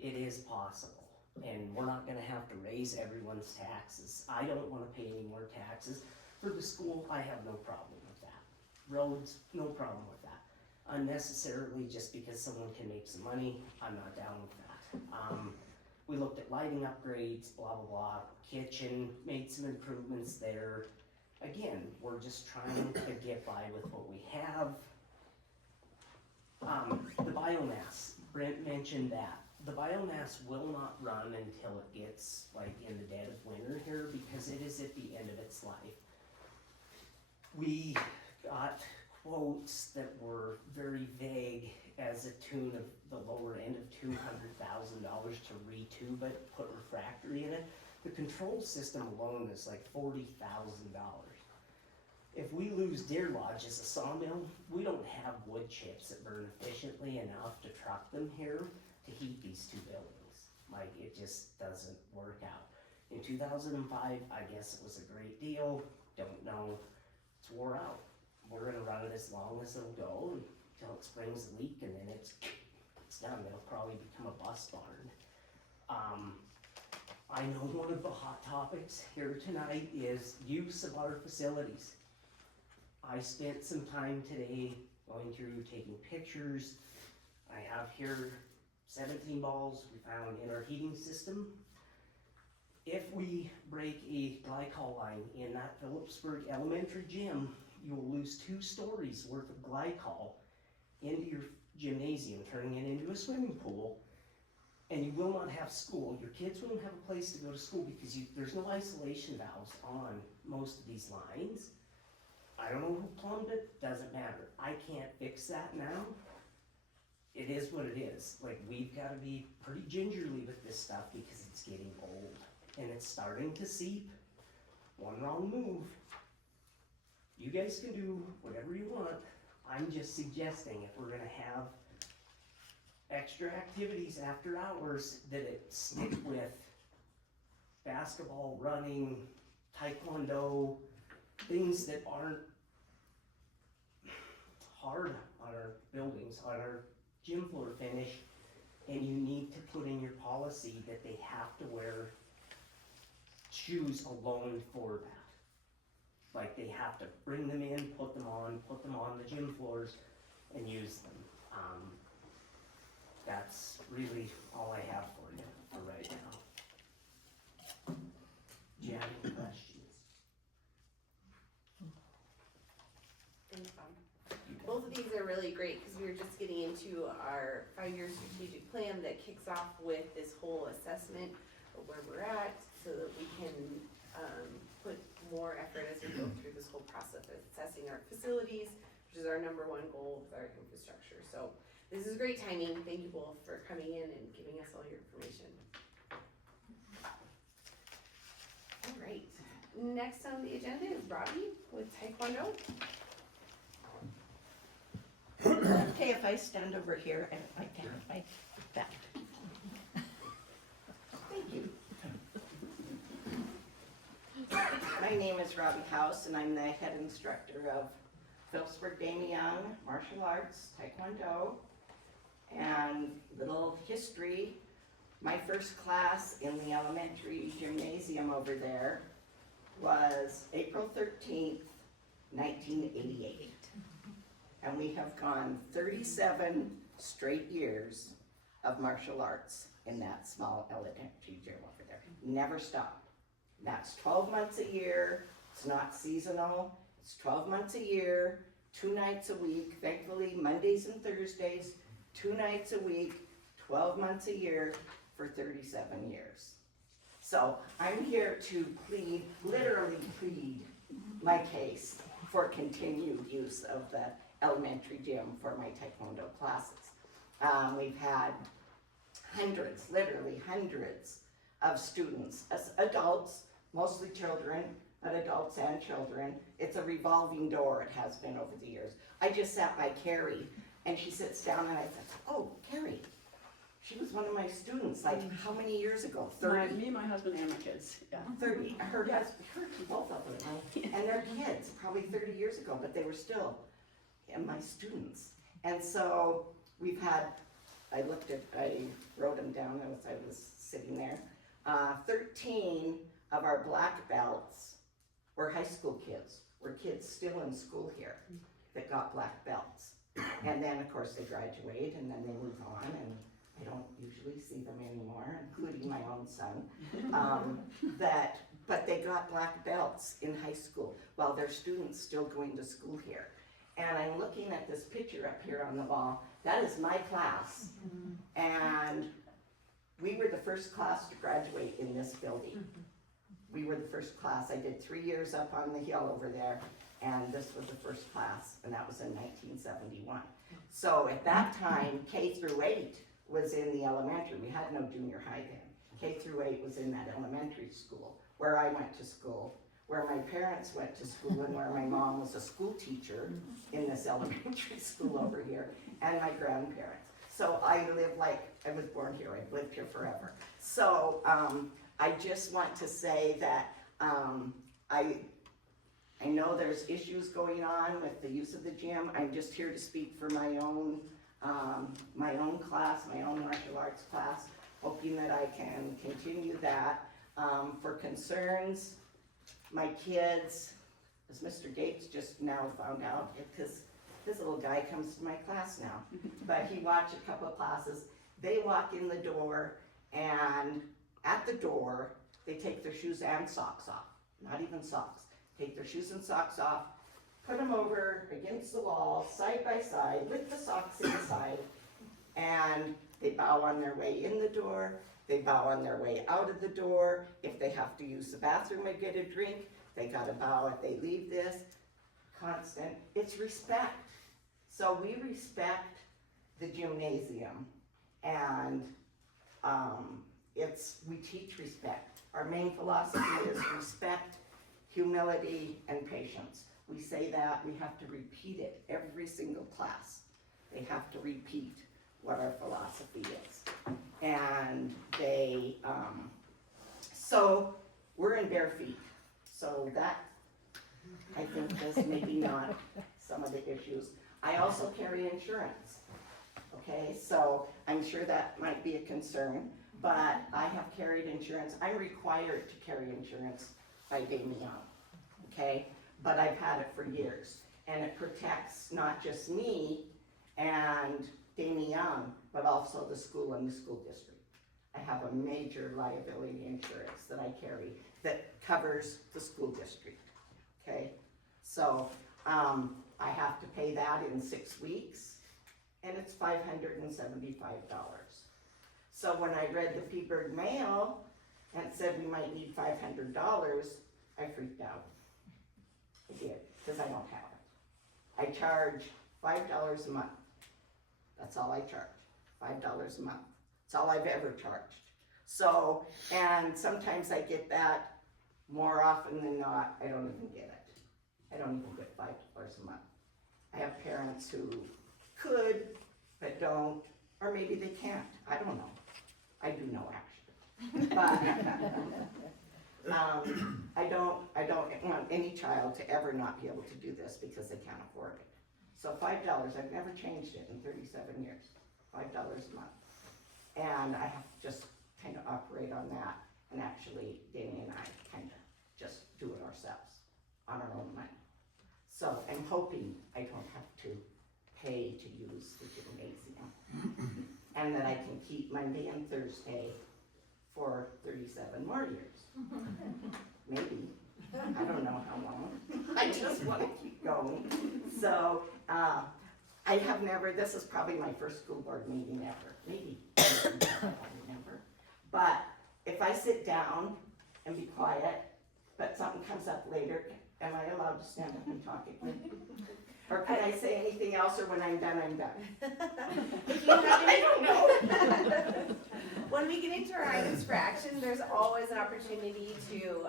it is possible. And we're not gonna have to raise everyone's taxes. I don't wanna pay any more taxes. For the school, I have no problem with that. Roads, no problem with that. Unnecessarily, just because someone can make some money, I'm not down with that. We looked at lighting upgrades, blah, blah, blah, kitchen, made some improvements there. Again, we're just trying to get by with what we have. The biomass, Brent mentioned that. The biomass will not run until it gets like in the dead of winter here because it is at the end of its life. We got quotes that were very vague as a tune of the lower end of $200,000 to retube it, put refractory in it. The control system alone is like $40,000. If we lose Deer Lodge as a sawmill, we don't have wood chips that burn efficiently enough to truck them here to heat these two buildings. Like, it just doesn't work out. In 2005, I guess it was a great deal, don't know, it's wore out. We're gonna run it as long as it'll go until it springs a leak and then it's done. It'll probably become a bus barn. I know one of the hot topics here tonight is use of our facilities. I spent some time today going through taking pictures. I have here 17 balls we found in our heating system. If we break a glycol line in that Phillipsburg Elementary gym, you will lose 2 stories worth of glycol into your gymnasium, turning it into a swimming pool, and you will not have school. Your kids won't have a place to go to school because there's no isolation valves on most of these lines. I don't know who plumbed it, doesn't matter. I can't fix that now. It is what it is. Like, we've gotta be pretty gingerly with this stuff because it's getting old and it's starting to seep. One wrong move. You guys can do whatever you want. I'm just suggesting if we're gonna have extra activities after hours, that it stick with basketball, running, taekwondo, things that aren't hard on our buildings, on our gym floor finish, and you need to put in your policy that they have to wear shoes alone for that. Like, they have to bring them in, put them on the gym floors and use them. That's really all I have for you for right now. Do you have any questions? Both of these are really great because we were just getting into our 5-year strategic plan that kicks off with this whole assessment of where we're at so that we can put more effort as we go through this whole process of assessing our facilities, which is our number one goal with our infrastructure. So this is great timing. Thank you both for coming in and giving us all your information. All right, next on the agenda is Robbie with Taekwondo. Okay, if I stand over here and I can, like that. Thank you. My name is Robbie House, and I'm the head instructor of Phillipsburg Damie Young Martial Arts, Taekwondo. And little history, my first class in the elementary gymnasium over there was April 13th, 1988. And we have gone 37 straight years of martial arts in that small elementary gym over there. Never stopped. That's 12 months a year. It's not seasonal. It's 12 months a year, 2 nights a week. Thankfully, Mondays and Thursdays, 2 nights a week, 12 months a year for 37 years. So I'm here to plead, literally plead my case for continued use of the elementary gym for my Taekwondo classes. We've had hundreds, literally hundreds of students, as adults, mostly children, but adults and children. It's a revolving door, it has been over the years. I just sat by Carrie, and she sits down, and I said, oh, Carrie, she was one of my students, like, how many years ago? 30? Me, my husband, and my kids, yeah. 30, her husband, both of them, and their kids, probably 30 years ago, but they were still my students. And so we've had, I wrote them down as I was sitting there, 13 of our black belts were high school kids, were kids still in school here that got black belts. And then, of course, they graduate, and then they move on, and I don't usually see them anymore, including my own son, but they got black belts in high school while they're students still going to school here. And I'm looking at this picture up here on the wall. That is my class, and we were the first class to graduate in this building. We were the first class. I did 3 years up on the hill over there, and this was the first class, and that was in 1971. So at that time, K through 8 was in the elementary. We had no junior high then. K through 8 was in that elementary school where I went to school, where my parents went to school, and where my mom was a school teacher in this elementary school over here, and my grandparents. So I live like I was born here. I've lived here forever. So I just want to say that I know there's issues going on with the use of the gym. I'm just here to speak for my own class, my own martial arts class, hoping that I can continue that. For concerns, my kids, as Mr. Gates just now found out, because this little guy comes to my class now, but he watched a couple of classes. They walk in the door, and at the door, they take their shoes and socks off, not even socks. Take their shoes and socks off, put them over against the wall, side by side, with the socks inside, and they bow on their way in the door, they bow on their way out of the door. If they have to use the bathroom and get a drink, they gotta bow if they leave this. Constant, it's respect. So we respect the gymnasium, and we teach respect. Our main philosophy is respect, humility, and patience. We say that, we have to repeat it every single class. They have to repeat what our philosophy is. And so we're in bare feet. So that, I think, is maybe not some of the issues. I also carry insurance, okay? So I'm sure that might be a concern, but I have carried insurance. I'm required to carry insurance by Damie Young, okay? But I've had it for years, and it protects not just me and Damie Young, but also the school and the school district. I have a major liability insurance that I carry that covers the school district, okay? So I have to pay that in 6 weeks, and it's $575. So when I read the P-Bird mail and it said we might need $500, I freaked out. I did, because I don't have it. I charge $5 a month. That's all I charge, $5 a month. That's all I've ever charged. So, and sometimes I get that. More often than not, I don't even get it. I don't even get $5 a month. I have parents who could, but don't, or maybe they can't. I don't know. I do know actually. But I don't want any child to ever not be able to do this because they can't afford it. So $5, I've never changed it in 37 years. $5 a month. And I have to just kind of operate on that. And actually, Danny and I kind of just do it ourselves on our own money. So I'm hoping I don't have to pay to use the gymnasium. And that I can keep Monday and Thursday for 37 more years. Maybe. I don't know how long. I just want to keep going. So I have never, this is probably my first school board meeting ever. Maybe. I don't remember. But if I sit down and be quiet, but something comes up later, am I allowed to stand up and talk again? Or can I say anything else, or when I'm done, I'm done? I don't know. When we get into our items for action, there's always an opportunity to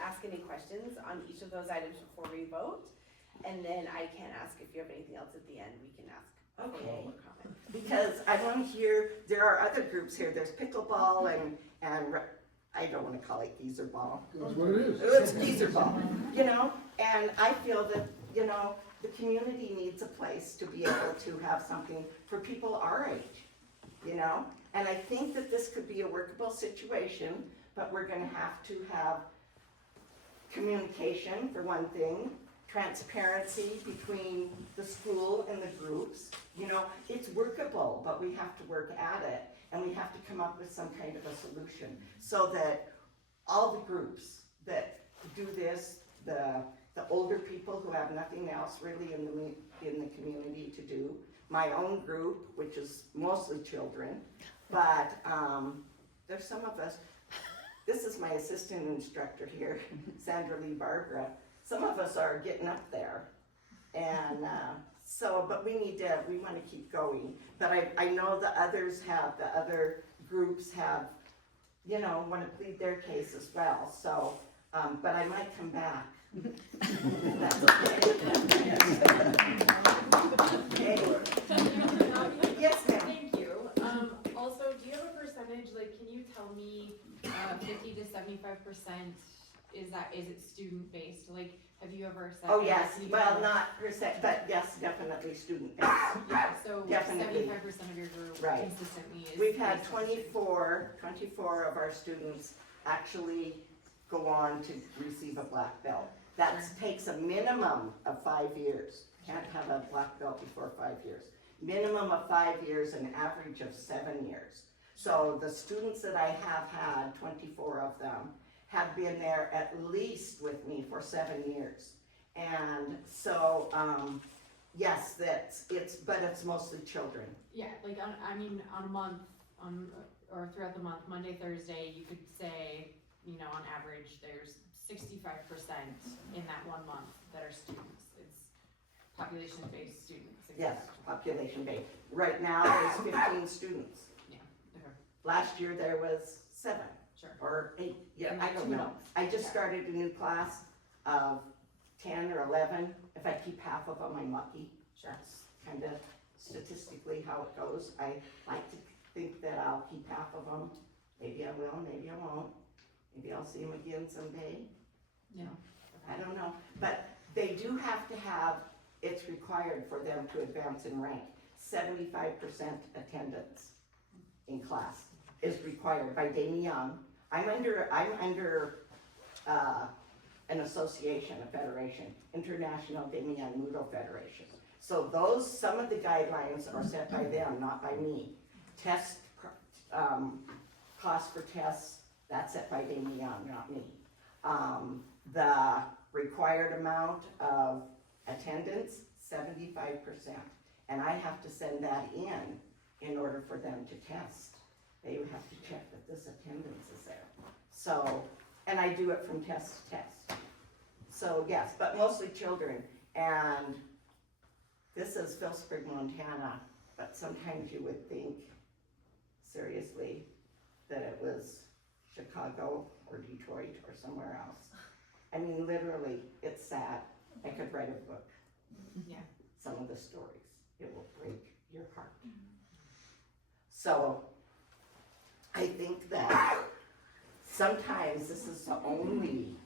ask any questions on each of those items before we vote. And then I can ask if you have anything else at the end, we can ask. Okay. Because I want to hear, there are other groups here, there's pickleball and I don't want to call it geezer ball. That's what it is. It's geezer ball, you know? And I feel that, you know, the community needs a place to be able to have something for people our age, you know? And I think that this could be a workable situation, but we're gonna have to have communication, for one thing, transparency between the school and the groups. You know, it's workable, but we have to work at it, and we have to come up with some kind of a solution so that all the groups that do this, the older people who have nothing else really in the community to do, my own group, which is mostly children, but there's some of us. This is my assistant instructor here, Sandra Lee Barbara. Some of us are getting up there, and but we want to keep going. But I know the other groups have, you know, want to plead their case as well. So, but I might come back. That's okay. Okay. Yes, ma'am. Thank you. Also, do you have a percentage, like, can you tell me, 50 to 75%, is it student based? Like, have you ever said? Oh, yes, can you well, tell- not percent, but yes, definitely student-based. Yeah, so Definitely. 75% of your group Right. consistently is. We've had based on students. 24 of our students actually go on to receive a black belt. That takes a minimum of 5 years. Can't have a black belt before 5 years. Minimum of 5 years, an average of 7 years. So the students that I have had, 24 of them, have been there at least with me for 7 years. And so, yes, but it's mostly children. Yeah, like, on a month, or throughout the month, Monday, Thursday, you could say, you know, on average, there's 65% in that 1 month that are students. It's population-based students. Yes, population based. Right now, there's 15 students. Yeah, okay, Last year, there was 7 sure. or 8. Yeah, In I like don't 2 know. months. I just Yeah. started a new class of 10 or 11. If I keep half of them, I'm lucky. That's kind of statistically how it goes. I like to think that I'll keep half of them. Maybe I will, maybe I won't. Maybe I'll see them again someday. Yeah. I don't know. But they do have to have, it's required for them to advance in rank. 75% attendance in class is required by Damie Young. I'm under an association, a federation, International Damie Young Mudo Federation. So some of the guidelines are set by them, not by me. Cost for tests, that's set by Damie Young, not me. The required amount of attendance, 75%. and I have to send that in order for them to test. They would have to check that this attendance is there. So, and I do it from test to test. So yes, but mostly children, and this is Phillipsburg, Montana, but sometimes you would think, seriously, that it was Chicago or Detroit or somewhere else. I mean, literally, it's sad. I could write a book. Yeah. Some of the stories, it will break your heart. So, I think that sometimes this is the only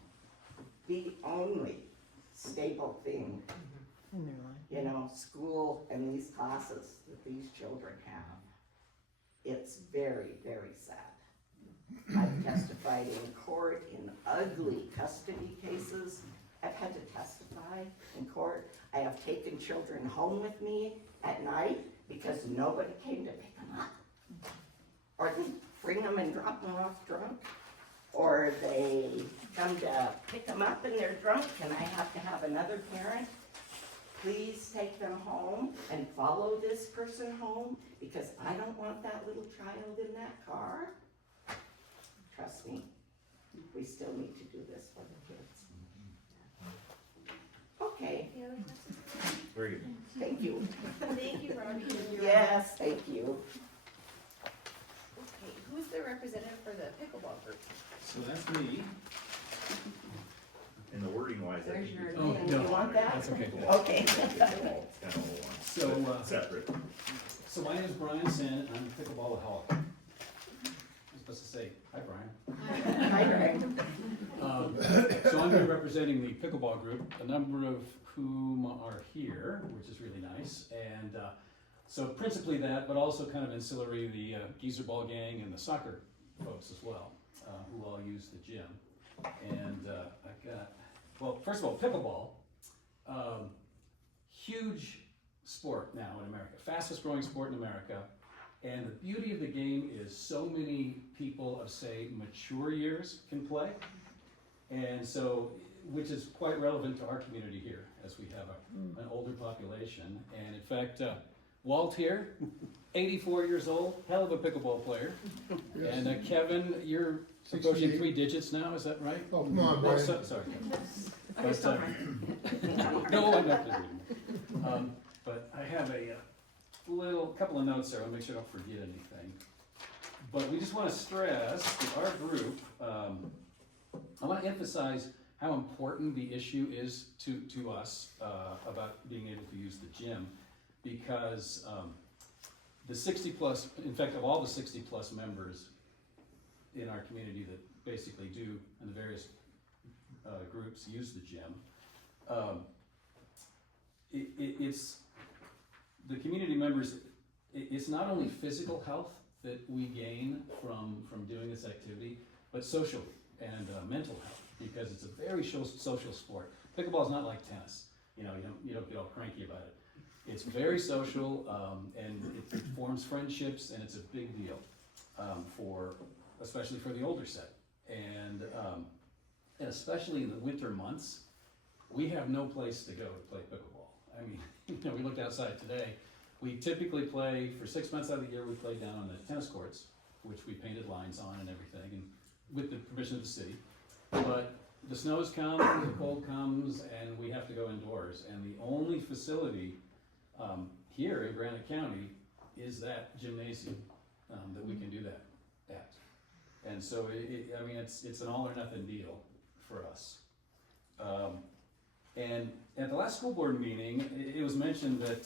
stable thing, you know, school and these classes that these children have. It's very, very sad. I've testified in court in ugly custody cases. I've had to testify in court. I have taken children home with me at night because nobody came to pick them up. Or they bring them and drop them off drunk. Or they come to pick them up and they're drunk and I have to have another parent. Please take them home and follow this person home because I don't want that little child in that car. Trust me, we still need to do this for the kids. Okay, Any other questions? Very good. thank you. Thank you, Robbie. Yes, thank you. Okay, who's the representative for the pickleball group? So that's me. And the wording wise, I think There's it's your Oh, name. no, You want that? that's okay. Okay. kind of a little one. So, But separate. So my name is Brian Sand, I'm a pickleballaholic. I'm supposed to say, hi Brian. Hi, Greg. So I'm here representing the pickleball group, a number of whom are here, which is really nice. And so principally that, but also kind of ancillary, the geezer ball gang and the soccer folks as well, who all use the gym. And I've got, well, first of all, pickleball, huge sport now in America, fastest growing sport in America. And the beauty of the game is so many people of, say, mature years can play. And so, which is quite relevant to our community here, as we have an older population. And in fact, Walt here, 84 years old, hell of a pickleball player. And Kevin, you're approaching 3 digits now, is that right? Oh, come on, Oh, Brian. sorry. Okay, so No, I'm not kidding. But I have a couple of notes there, I'll make sure I don't forget anything. But we just want to stress that our group, I want to emphasize how important the issue is to us about being able to use the gym, because the 60 plus, in fact, of all the 60 plus members in our community that basically do in the various groups use the gym, it's the community members. It's not only physical health that we gain from doing this activity, but social and mental health, because it's a very social sport. Pickleball is not like tennis. You know, you don't get all cranky about it. It's very social, and it forms friendships, and it's a big deal especially for the older set. And especially in the winter months, we have no place to go to play pickleball. I mean, we looked outside today. We typically play, for 6 months out of the year, we play down on the tennis courts, which we painted lines on and everything, and with the permission of the city. But the snows come, the cold comes, and we have to go indoors. And the only facility here in Granite County is that gymnasium that we can do that at. And so, it's an all or nothing deal for us. And at the last school board meeting, it was mentioned that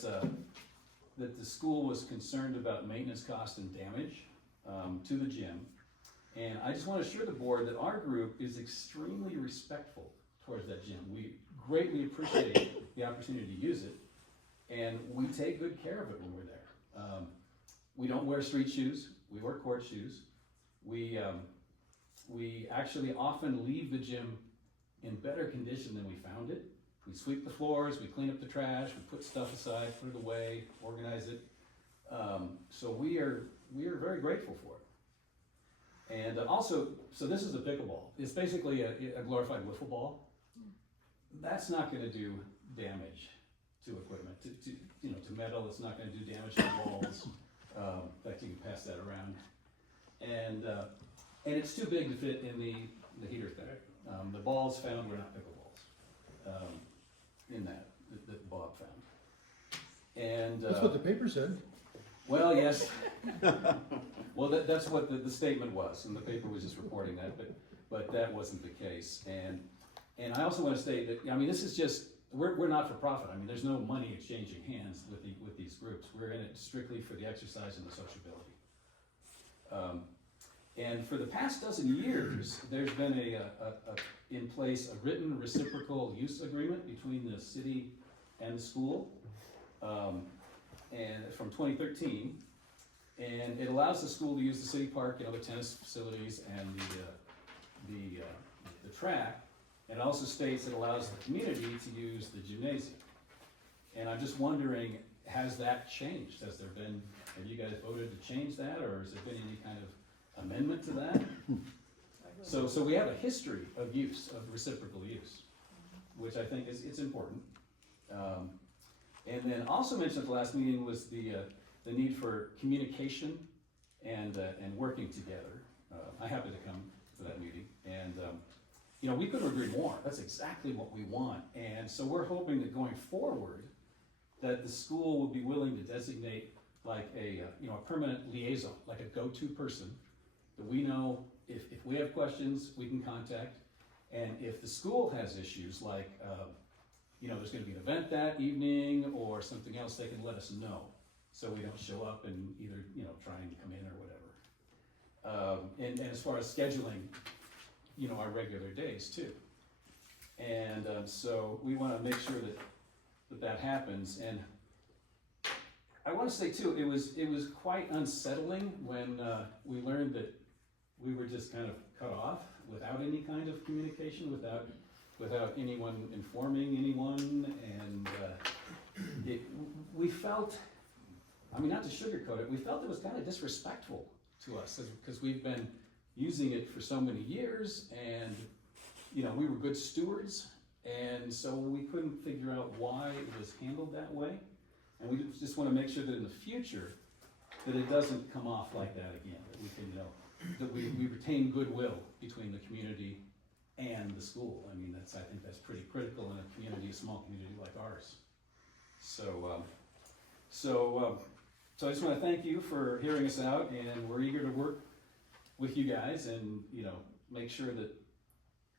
the school was concerned about maintenance cost and damage to the gym. And I just want to assure the board that our group is extremely respectful towards that gym. We greatly appreciate the opportunity to use it, and we take good care of it when we're there. We don't wear street shoes, we wear court shoes. We actually often leave the gym in better condition than we found it. We sweep the floors, we clean up the trash, we put stuff aside, put it away, organize it. So we are very grateful for it. And also, so this is a pickleball. It's basically a glorified wiffle ball. That's not going to do damage to equipment, to metal, it's not gonna do damage to walls. In fact, you can pass that around. And it's too big to fit in the heater thing. The balls found were not pickleballs, in that Bob found. And, That's what the paper said. well, yes. Well, that's what the statement was, and the paper was just reporting that, but that wasn't the case. And I also wanna state that, I mean, this is just, we're not for profit. I mean, there's no money exchanging hands with these groups. We're in it strictly for the exercise and the sociability. And for the past dozen years, there's been in place a written reciprocal use agreement between the city and the school, and from 2013. And it allows the school to use the city park and other tennis facilities and the track. And it also states it allows the community to use the gymnasium. And I'm just wondering, has that changed? Have you guys voted to change that, or has there been any kind of amendment to that? So we have a history of use, of reciprocal use, which I think it's important. And then also mentioned at the last meeting was the need for communication and working together. I happened to come to that meeting, and we couldn't agree more. That's exactly what we want. And so we're hoping that going forward, that the school will be willing to designate like a permanent liaison, like a go-to person that we know if we have questions, we can contact. And if the school has issues, like, there's gonna be an event that evening or something else, they can let us know. So we don't show up and either, trying to come in or whatever. And as far as scheduling, our regular days too. And so we wanna make sure that happens. And I wanna say too, it was quite unsettling when we learned that we were just kind of cut off without any kind of communication, without anyone informing anyone. And we felt, I mean, not to sugarcoat it, we felt it was kind of disrespectful to us because we've been using it for so many years, and we were good stewards, and so we couldn't figure out why it was handled that way. And we just want to make sure that in the future that it doesn't come off like that again, that we can, that we retain goodwill between the community and the school. I mean, I think that's pretty critical in a small community like ours. So I just want to thank you for hearing us out, and we're eager to work with you guys and, make sure that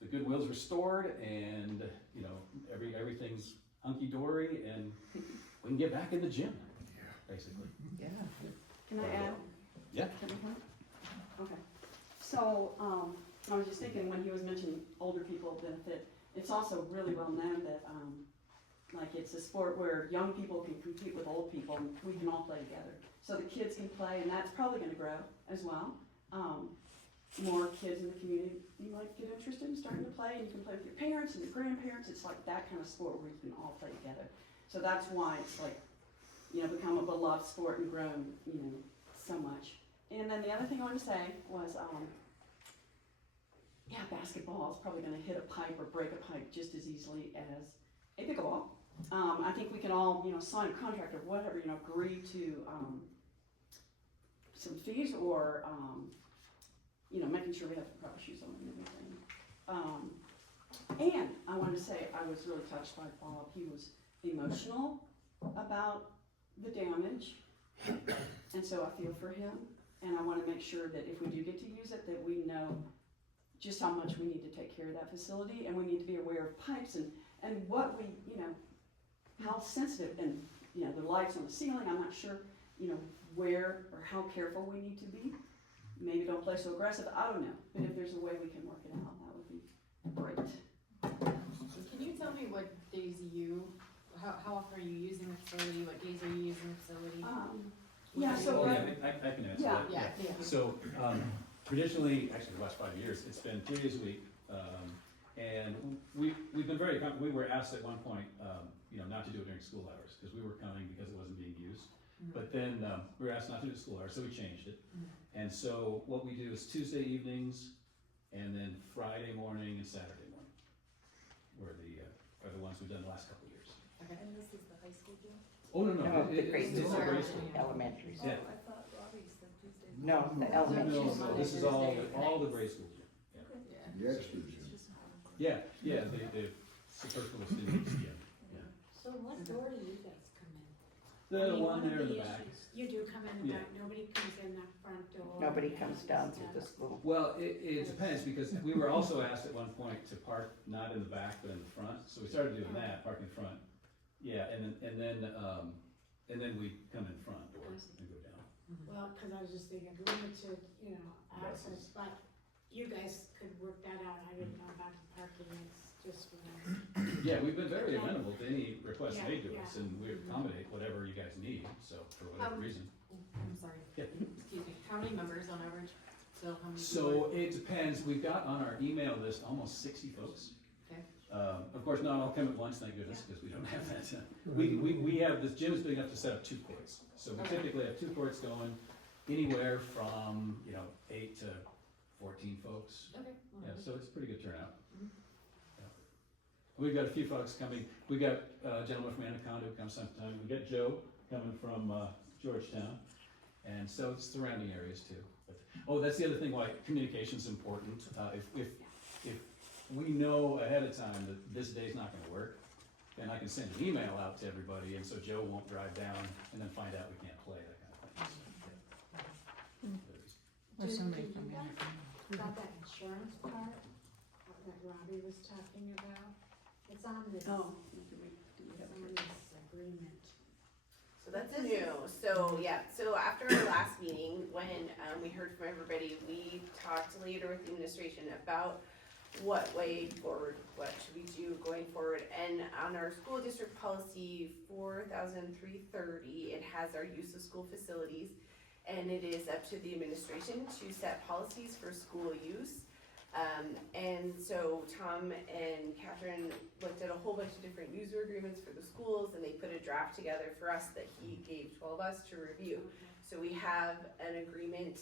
the goodwill's restored and, everything's hunky-dory and we can get back in the gym, basically. Yeah. Can I add? Yeah. Can I add? Okay. So, I was just thinking when he was mentioning older people benefit, it's also really well known that, like it's a sport where young people can compete with old people and we can all play together. So the kids can play, and that's probably gonna grow as well. More kids in the community, you might get interested in starting to play, and you can play with your parents and your grandparents. It's like that kind of sport where you can all play together. So that's why it's like, become a beloved sport and grown, so much. And then the other thing I wanted to say was, basketball is probably gonna hit a pipe or break a pipe just as easily as a pickleball. I think we can all, sign a contract or whatever, agree to some fees or, making sure we have the proper shoes on and everything. And I wanted to say, I was really touched by Bob. He was emotional about the damage, and so I feel for him. And I want to make sure that if we do get to use it, that we know just how much we need to take care of that facility, and we need to be aware of pipes and what we, how sensitive, and, the lights on the ceiling, I'm not sure, where or how careful we need to be. Maybe don't play so aggressive, I don't know, but if there's a way we can work it out, that would be great. Can you tell me what days how often are you using the facility, what days are you using the facility? Yeah, so, I can answer that. Yeah. So, traditionally, actually the last 5 years, it's been 3 days a week. And we've been we were asked at one point, not to do it during school hours, because we were coming because it wasn't being used. But then, we were asked not to do it school hours, so we changed it. And so what we do is Tuesday evenings, and then Friday morning and Saturday morning are the ones we've done the last couple of years. Okay. And this is the high school gym? Oh, no, No, the grade it's school, a grade school. elementary Oh, school. Yeah. I thought Robbie said Tuesday. No, the No, elementary no, school. this is all the grade school. The extra gym. Yeah, the superfluous students, yeah. So what door do you guys come in? The I mean, one of there in the back. issues- You do come in the Yeah. back, nobody comes in the front door? Nobody comes down through Yeah. the school. Well, it depends, because we were also asked at one point to park not in the back, but in the front, so we started doing that, park in front. Yeah, and then we come in front door and go down. Well, cause I was just thinking limited, access, but you guys could work that out, I didn't know about the parking, it's just when Yeah, we've been very amenable to any requests Yeah, made to us, yeah. and we accommodate whatever you guys need, so, for whatever reason. I'm sorry, Yeah. excuse me, how many members on average? So how many? So it depends, we've got on our email list almost 60 folks. Okay. Of course, not all come at once, thank goodness, because we don't have that. We have, this gym is big enough to set up 2 courts. So we Okay. typically have 2 courts going, anywhere from, 8 to 14 folks. Okay. Yeah, so it's a pretty good turnout. Mhm. Yeah. We've got a few folks coming, we got a gentleman from Anaconda who comes sometime, we got Joe coming from Georgetown, and so it's surrounding areas too. But, oh, that's the other thing why communication's important. If we know ahead of time that this day's not gonna work, then I can send an email out to everybody, and so Joe won't drive down and then find out we can't play, that kind of thing. Or somebody from About that insurance part that Robbie was talking about, it's on this, Oh, it's on this agreement. So that's new, so yeah, so after our last meeting, when, we heard from everybody, we talked later with the administration about what way forward, what should we do going forward, and on our school district policy 4,330, it has our use of school facilities, and it is up to the administration to set policies for school use. And so Tom and Catherine looked at a whole bunch of different user agreements for the schools, and they put a draft together for us that he gave 12 of us to review. So we have an agreement,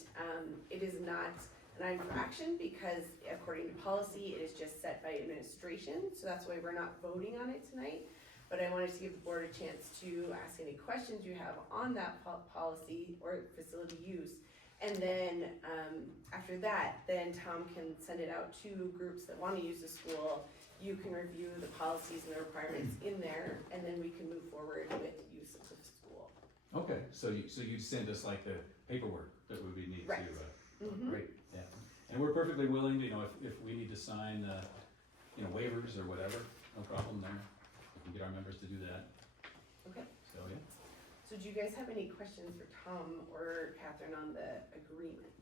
it is not an infraction because according to policy, it is just set by administration, so that's why we're not voting on it tonight. But I wanted to give the board a chance to ask any questions you have on that policy or facility use. And then, after that, then Tom can send it out to groups that wanna use the school. You can review the policies and the requirements in there, and then we can move forward with use of the school. Okay, so you'd send us like the paperwork that we would need to, Right. Mhm. great, yeah. And we're perfectly willing to, if we need to sign, waivers or whatever, no problem there. We can get our members to do that. Okay. So, yeah. So do you guys have any questions for Tom or Catherine on the agreement?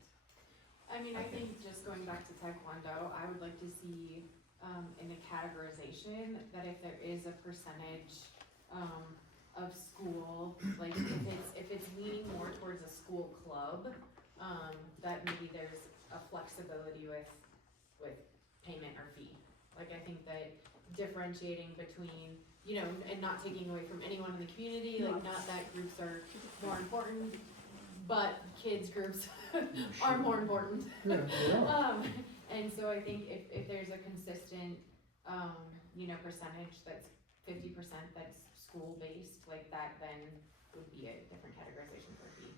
I mean, I think just going back to Taekwondo, I would like to see, in a categorization, that if there is a percentage, of school, like if it's leaning more towards a school club, that maybe there's a flexibility with payment or fee. Like, I think that differentiating between, and not taking away from anyone in the community, like, not that groups are more important, but kids groups are more important. And so I think if there's a consistent, percentage that's 50% that's school-based, like that, then would be a different categorization for a fee.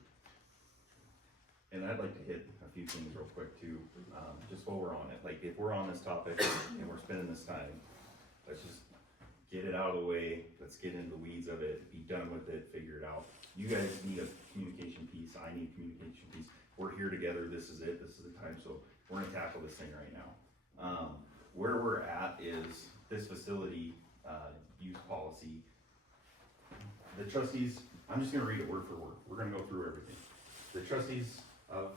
And I'd like to hit a few things real quick too, just while we're on it, like if we're on this topic and we're spending this time, let's just get it out of the way, let's get into the weeds of it, be done with it, figure it out. You guys need a communication piece, I need a communication piece, we're here together, this is it, this is the time, so we're gonna tackle this thing right now. Where we're at is this facility, use policy. The trustees, I'm just gonna read it word for word, we're gonna go through everything. The trustees of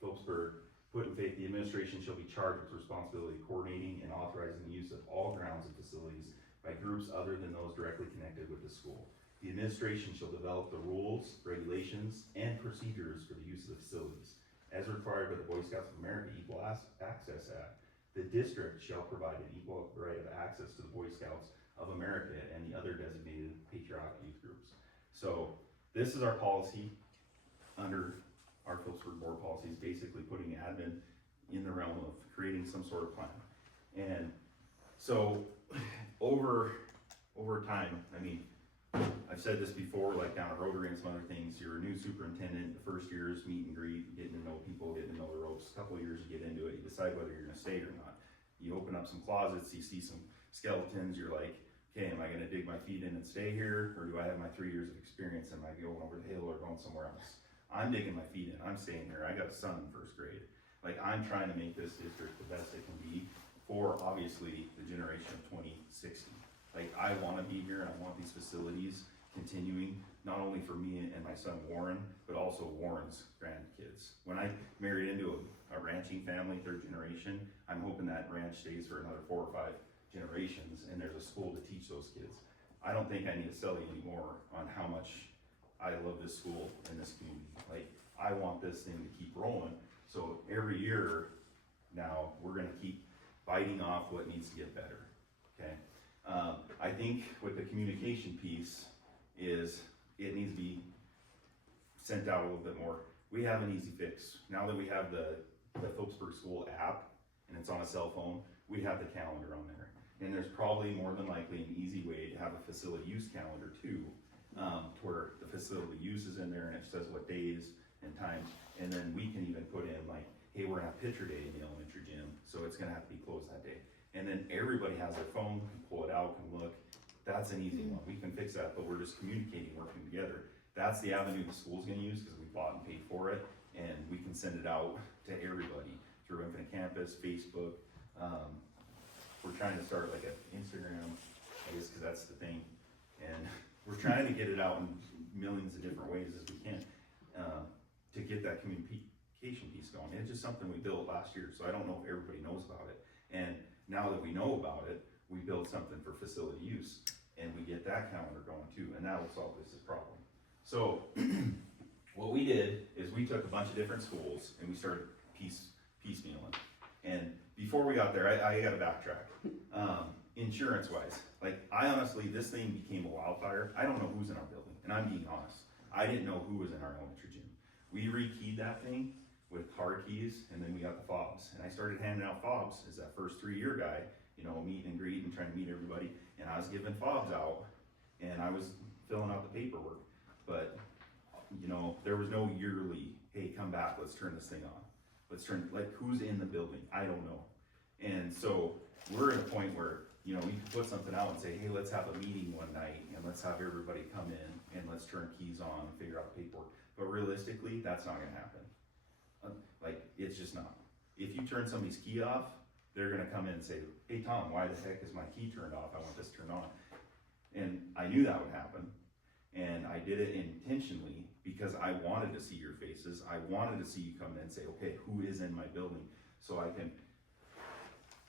Phillipsburg put in faith the administration shall be charged with responsibility coordinating and authorizing the use of all grounds and facilities by groups other than those directly connected with the school. The administration shall develop the rules, regulations, and procedures for the use of the facilities. As required by the Boy Scouts of America Equal Access Act, the district shall provide an equal right of access to the Boy Scouts of America and the other designated patriotic youth groups. So this is our policy under our Phillipsburg board policies, basically putting admin in the realm of creating some sort of plan. And so over time, I mean, I've said this before, like down at Rotary and some other things, you're a new superintendent, the first year is meet and greet, getting to know people, getting to know the ropes. A couple of years you get into it, you decide whether you're gonna stay or not. You open up some closets, you see some skeletons, you're like, okay, am I gonna dig my feet in and stay here, or do I have my 3 years of experience, am I going over the hill or going somewhere else? I'm digging my feet in, I'm staying here, I got a son in first grade. Like, I'm trying to make this district the best it can be for, obviously, the generation of 2060. Like, I wanna be here, and I want these facilities continuing, not only for me and my son Warren, but also Warren's grandkids. When I married into a ranching family, third generation, I'm hoping that ranch stays for another 4 or 5 generations, and there's a school to teach those kids. I don't think I need to sell you anymore on how much I love this school and this community. Like, I want this thing to keep rolling, so every year now, we're gonna keep biting off what needs to get better, okay? I think with the communication piece is, it needs to be sent out a little bit more. We have an easy fix. Now that we have the Phillipsburg School app, and it's on a cell phone, we have the calendar on there. And there's probably more than likely an easy way to have a facility use calendar too, to where the facility use is in there and it says what days and times, and then we can even put in like, hey, we're gonna have picture day in the elementary gym, so it's gonna have to be closed that day. And then everybody has their phone, can pull it out, can look. That's an easy one, we can fix that, but we're just communicating, working together. That's the avenue the school's gonna use, because we bought and paid for it, and we can send it out to everybody through Infinite Campus, Facebook. We're trying to start like an Instagram, I guess, because that's the thing. And we're trying to get it out in millions of different ways as we can, to get that communication piece going. It's just something we built last year, so I don't know if everybody knows about it. And now that we know about it, we build something for facility use, and we get that calendar going too, and that will solve this problem. So, what we did is we took a bunch of different schools and we started piecemealing. And before we got there, I gotta backtrack. Insurance wise, like, I honestly, this thing became a wildfire. I don't know who's in our building, and I'm being honest. I didn't know who was in our elementary gym. We rekeyed that thing with car keys, and then we got the fobs. And I started handing out fobs as that first 3-year guy, you know, meet and greet and trying to meet everybody. And I was giving fobs out, and I was filling out the paperwork. But, you know, there was no yearly, hey, come back, let's turn this thing on. Let's turn, like, who's in the building? I don't know. And so we're at a point where, you know, we can put something out and say, hey, let's have a meeting one night, and let's have everybody come in, and let's turn keys on and figure out the paperwork. But realistically, that's not gonna happen. Like, it's just not. If you turn somebody's key off, they're gonna come in and say, hey, Tom, why the heck is my key turned off? I want this turned on. And I knew that would happen. And I did it intentionally because I wanted to see your faces. I wanted to see you come in and say, okay, who is in my building? So I can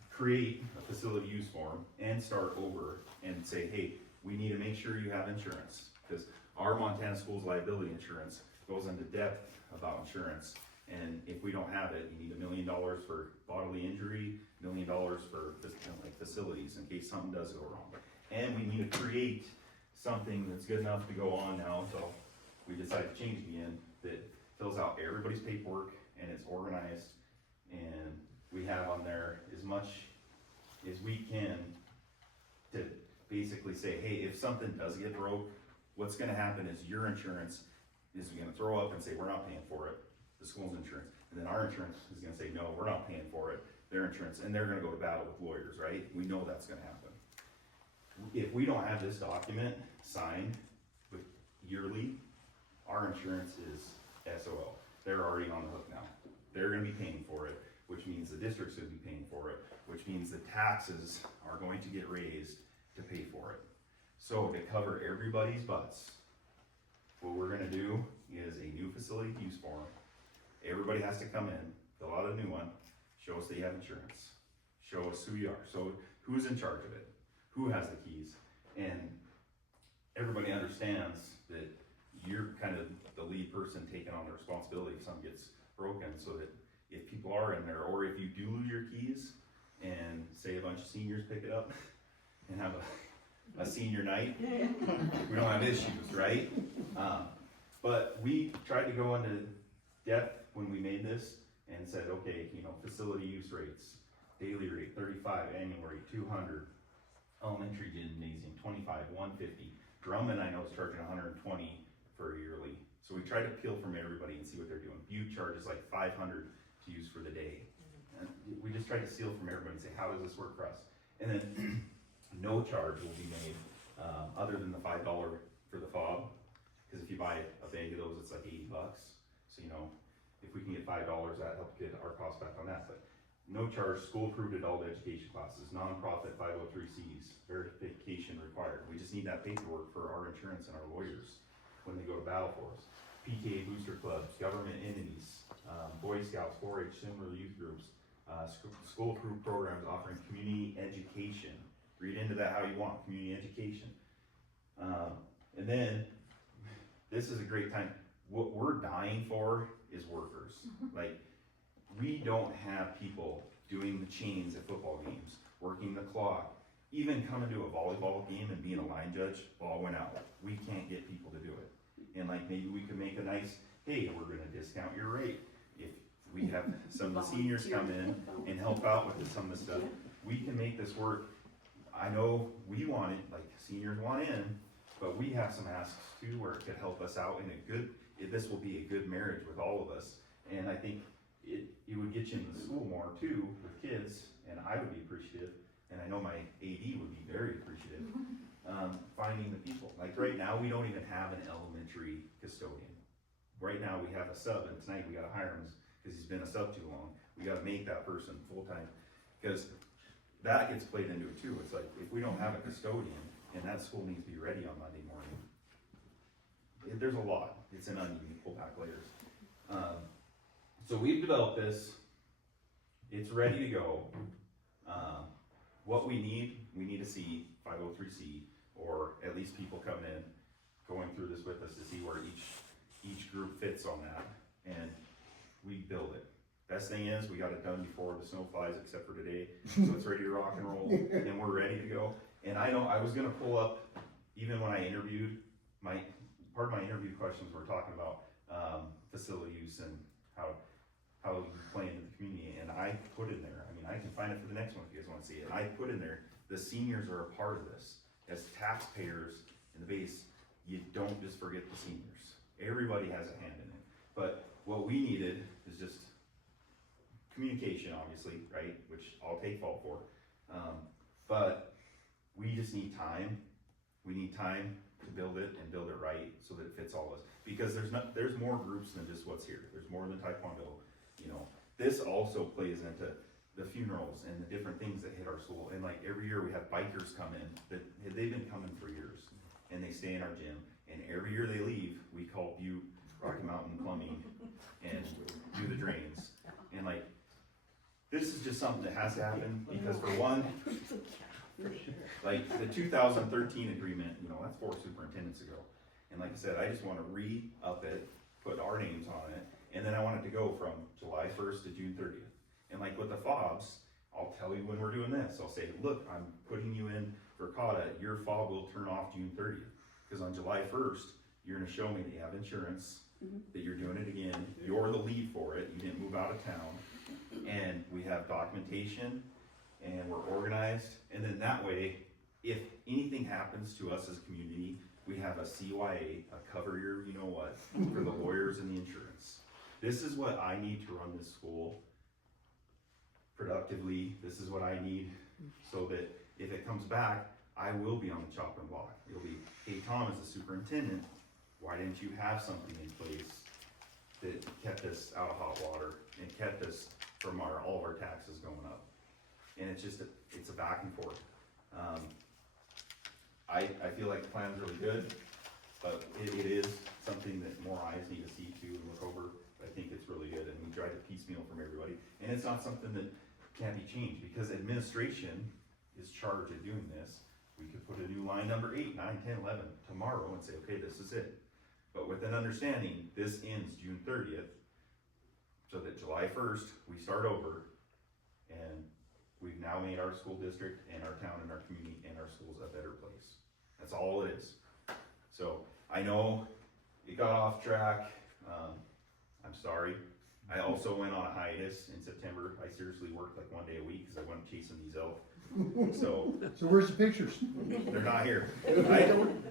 create a facility use form and start over and say, hey, we need to make sure you have insurance, because our Montana Schools liability insurance goes into depth about insurance. And if we don't have it, you need $1 million for bodily injury, $1 million for like facilities in case something does go wrong. And we need to create something that's good enough to go on now until we decide to change again, that fills out everybody's paperwork and it's organized, and we have on there as much as we can to basically say, hey, if something does get broke, what's gonna happen is your insurance is gonna throw up and say, we're not paying for it, the school's insurance, and then our insurance is gonna say, no, we're not paying for it, their insurance, and they're gonna go to battle with lawyers, right? We know that's gonna happen. If we don't have this document signed with yearly, our insurance is SOL. They're already on the hook now. They're gonna be paying for it, which means the district's gonna be paying for it, which means the taxes are going to get raised to pay for it. So to cover everybody's butts, what we're gonna do is a new facility use form. Everybody has to come in, fill out a new one, show us that you have insurance, show us who you are, so who's in charge of it, who has the keys, and everybody understands that you're kind of the lead person taking on the responsibility if something gets broken, so that if people are in there, or if you do lose your keys, and say a bunch of seniors pick it up, and have a senior night, we don't have issues, right? But we tried to go into depth when we made this, and said, okay, you know, facility use rates, daily rate 35, annual rate 200, elementary gymnasium 25, 150, Drummond, I know, is charging 120 for a yearly. So we try to peel from everybody and see what they're doing. Butte charges like 500 to use for the day. And we just try to steal from everybody and say, how does this work for us? And then no charge will be made, other than the $5 for the fob. Because if you buy a bag of those, it's like $80. So, you know, if we can get $5, that helps get our cost back on that. But no charge, school-approved adult education classes, nonprofit 503Cs, verification required. We just need that paperwork for our insurance and our lawyers when they go to battle for us. PTA booster clubs, government entities, Boy Scouts, 4-H, similar youth groups, school-approved programs offering community education. Read into that how you want, community education. And then, this is a great time. What we're dying for is workers. Like, we don't have people doing the chains at football games, working the clock, even coming to a volleyball game and being a line judge, ball went out. We can't get people to do it. And like, maybe we could make a nice, hey, we're gonna discount your rate. If we have some of the seniors come in and help out with some of the stuff, we can make this work. I know we want it, like seniors want in, but we have some asks too where it could help us out in a good, this will be a good marriage with all of us. And I think it would get you in the school more too with kids, and I would be appreciative, and I know my AD would be very appreciative, finding the people. Like right now, we don't even have an elementary custodian. Right now, we have a sub, and tonight we gotta hire him because he's been a sub too long. We gotta make that person full-time, because that gets played into it too. It's like, if we don't have a custodian, and that school needs to be ready on Monday morning, there's a lot. It's an onion, you pull back layers. So we've developed this. It's ready to go. What we need to see 503C, or at least people coming in, going through this with us to see where each group fits on that, and we build it. Best thing is, we got it done before the snow flies, except for today, so it's ready to rock and roll, and we're ready to go. And I know I was gonna pull up, even when I interviewed, part of my interview questions were talking about facility use and how you play into the community, and I put in there, I mean, I can find it for the next one if you guys wanna see it. I put in there, the seniors are a part of this. As taxpayers in the base, you don't just forget the seniors. Everybody has a hand in it. But what we needed is just communication, obviously, right? Which I'll take fault for. But we just need time. We need time to build it and build it right so that it fits all of us. Because there's more groups than just what's here. There's more than Taekwondo. You know, this also plays into the funerals and the different things that hit our school. And like every year we have bikers come in that they've been coming for years, and they stay in our gym. And every year they leave, we call Butte Rocky Mountain Plumbing and do the drains. And like, this is just something that has to happen because for one, like the 2013 agreement, you know, that's 4 superintendents ago. And like I said, I just want to re-up it, put our names on it, and then I want it to go from July 1st to June 30th. And like with the fobs, I'll tell you when we're doing this. I'll say, look, I'm putting you in for CAUTA, your fob will turn off June 30th. Because on July 1st, you're gonna show me that you have insurance, that you're doing it again, you're the lead for it, you didn't move out of town, and we have documentation, and we're organized, and then that way, if anything happens to us as a community, we have a CYA, a cover your you know what, for the lawyers and the insurance. This is what I need to run this school productively. This is what I need so that if it comes back, I will be on the chopping block. It'll be, hey, Tom, as the superintendent, why didn't you have something in place that kept us out of hot water and kept us from all of our taxes going up? And it's just, it's a back and forth. I feel like the plan's really good, but it is something that more eyes need to see too and look over. I think it's really good, and we try to piecemeal from everybody. And it's not something that can't be changed, because administration is charged with doing this. We could put a new line number 8, 9, 10, 11 tomorrow and say, okay, this is it. But with an understanding, this ends June 30th, so that July 1st, we start over, and we've now made our school district and our town and our community and our schools a better place. That's all it is. So I know it got off track. I'm sorry, I also went on a hiatus in September. I seriously worked like 1 day a week because I went chasing these elk. So So where's the pictures? they're not here.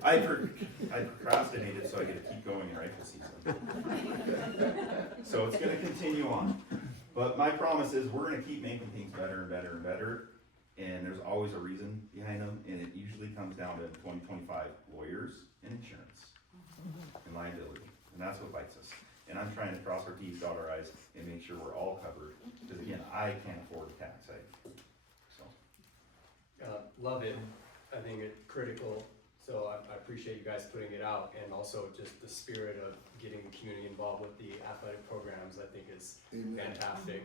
I procrastinated so I get to keep going in rifle season. So it's gonna continue on. But my promise is we're gonna keep making things better and better and better. And there's always a reason behind them, and it usually comes down to 2025 lawyers and insurance and liability. And that's what bites us. And I'm trying to cross our T's, dot our I's, and make sure we're all covered. Because again, I can't afford a tax hike. So. Love it. I think it's critical. So I appreciate you guys putting it out, and also just the spirit of getting the community involved with the athletic programs. I think is Amen. fantastic.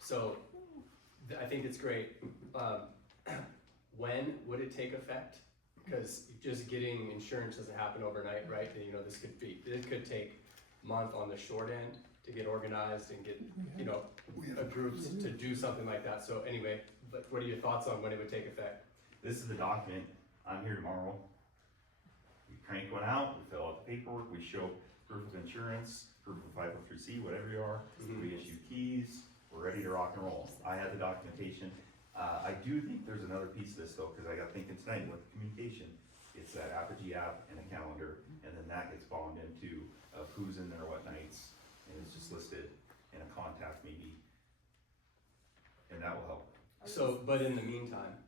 So I think it's great. When would it take effect? Because just getting insurance doesn't happen overnight, right? You know, this could take a month on the short end to get organized and get, you know, groups to do something like that. So anyway, but what are your thoughts on when it would take effect? This is the document. I'm here tomorrow. We crank one out, we fill out the paperwork, we show proof of insurance, proof of 503C, whatever you are. We issue keys, we're ready to rock and roll. I have the documentation. I do think there's another piece of this though, because I got thinking tonight with communication. It's that Apogee app and a calendar, and then that gets bombed into of who's in there what nights, and it's just listed in a contact maybe. And that will help. So, but in the meantime,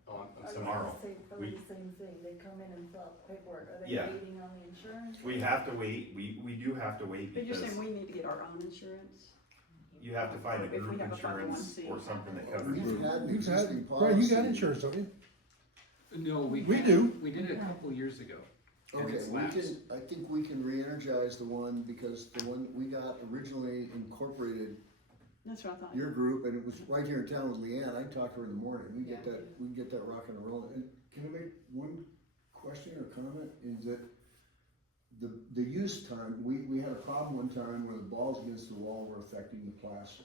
Tomorrow. Probably the same thing, they come in and fill out the paperwork, are they Yeah. waiting on the insurance? We have to wait, we do have to wait But you're because saying we need to get our own insurance? you have to find a If we group have a insurance 501c. or something that covers We've you. had an You've had, existing policy. Brian, you got insurance, don't you? No, we We had- do. We did it a couple years ago. And Okay, it's we lapsed. can, I think we can re-energize the one, because the one we got originally incorporated That's what I thought. your group, and it was right here in town with Leanne. I talked to her in the morning. We can get that rocking and rolling. And can I make one question or comment? Is that the use time, we had a problem one time where the balls against the wall were affecting the plaster.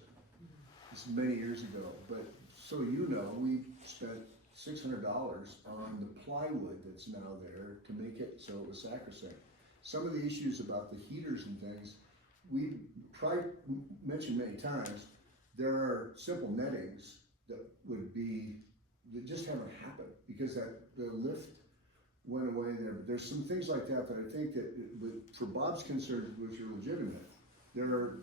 This is many years ago, but so you know, we spent $600 on the plywood that's now there to make it so it was sacrosanct. Some of the issues about the heaters and things, we mentioned many times, there are simple nettings that just haven't happened because the lift went away there. But there's some things like that I think that, but for Bob's concerns, which are legitimate, there are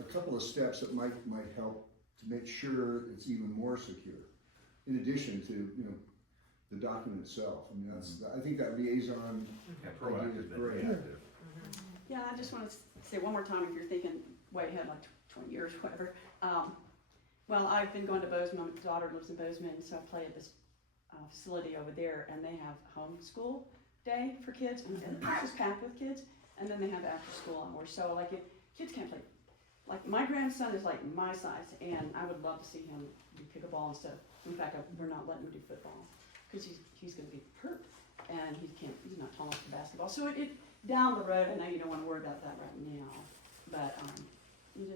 a couple of steps that might help to make sure it's even more secure. In addition to, you know, the document itself. I mean, I think that liaison Yeah, idea is proactive than great. reactive. Yeah, I just want to say one more time, if you're thinking way ahead, like 20 years, whatever. Well, I've been going to Bozeman, my daughter lives in Bozeman, so I play at this facility over there, and they have homeschool day for kids, and it's just packed with kids, and then they have after school hours. So like if kids can't play, like my grandson is like my size, and I would love to see him do pickleball and stuff. In fact, we're not letting him do football, because he's gonna be hurt, and he's not tall enough for basketball. So it down the road, I know you don't wanna worry about that right now, but, it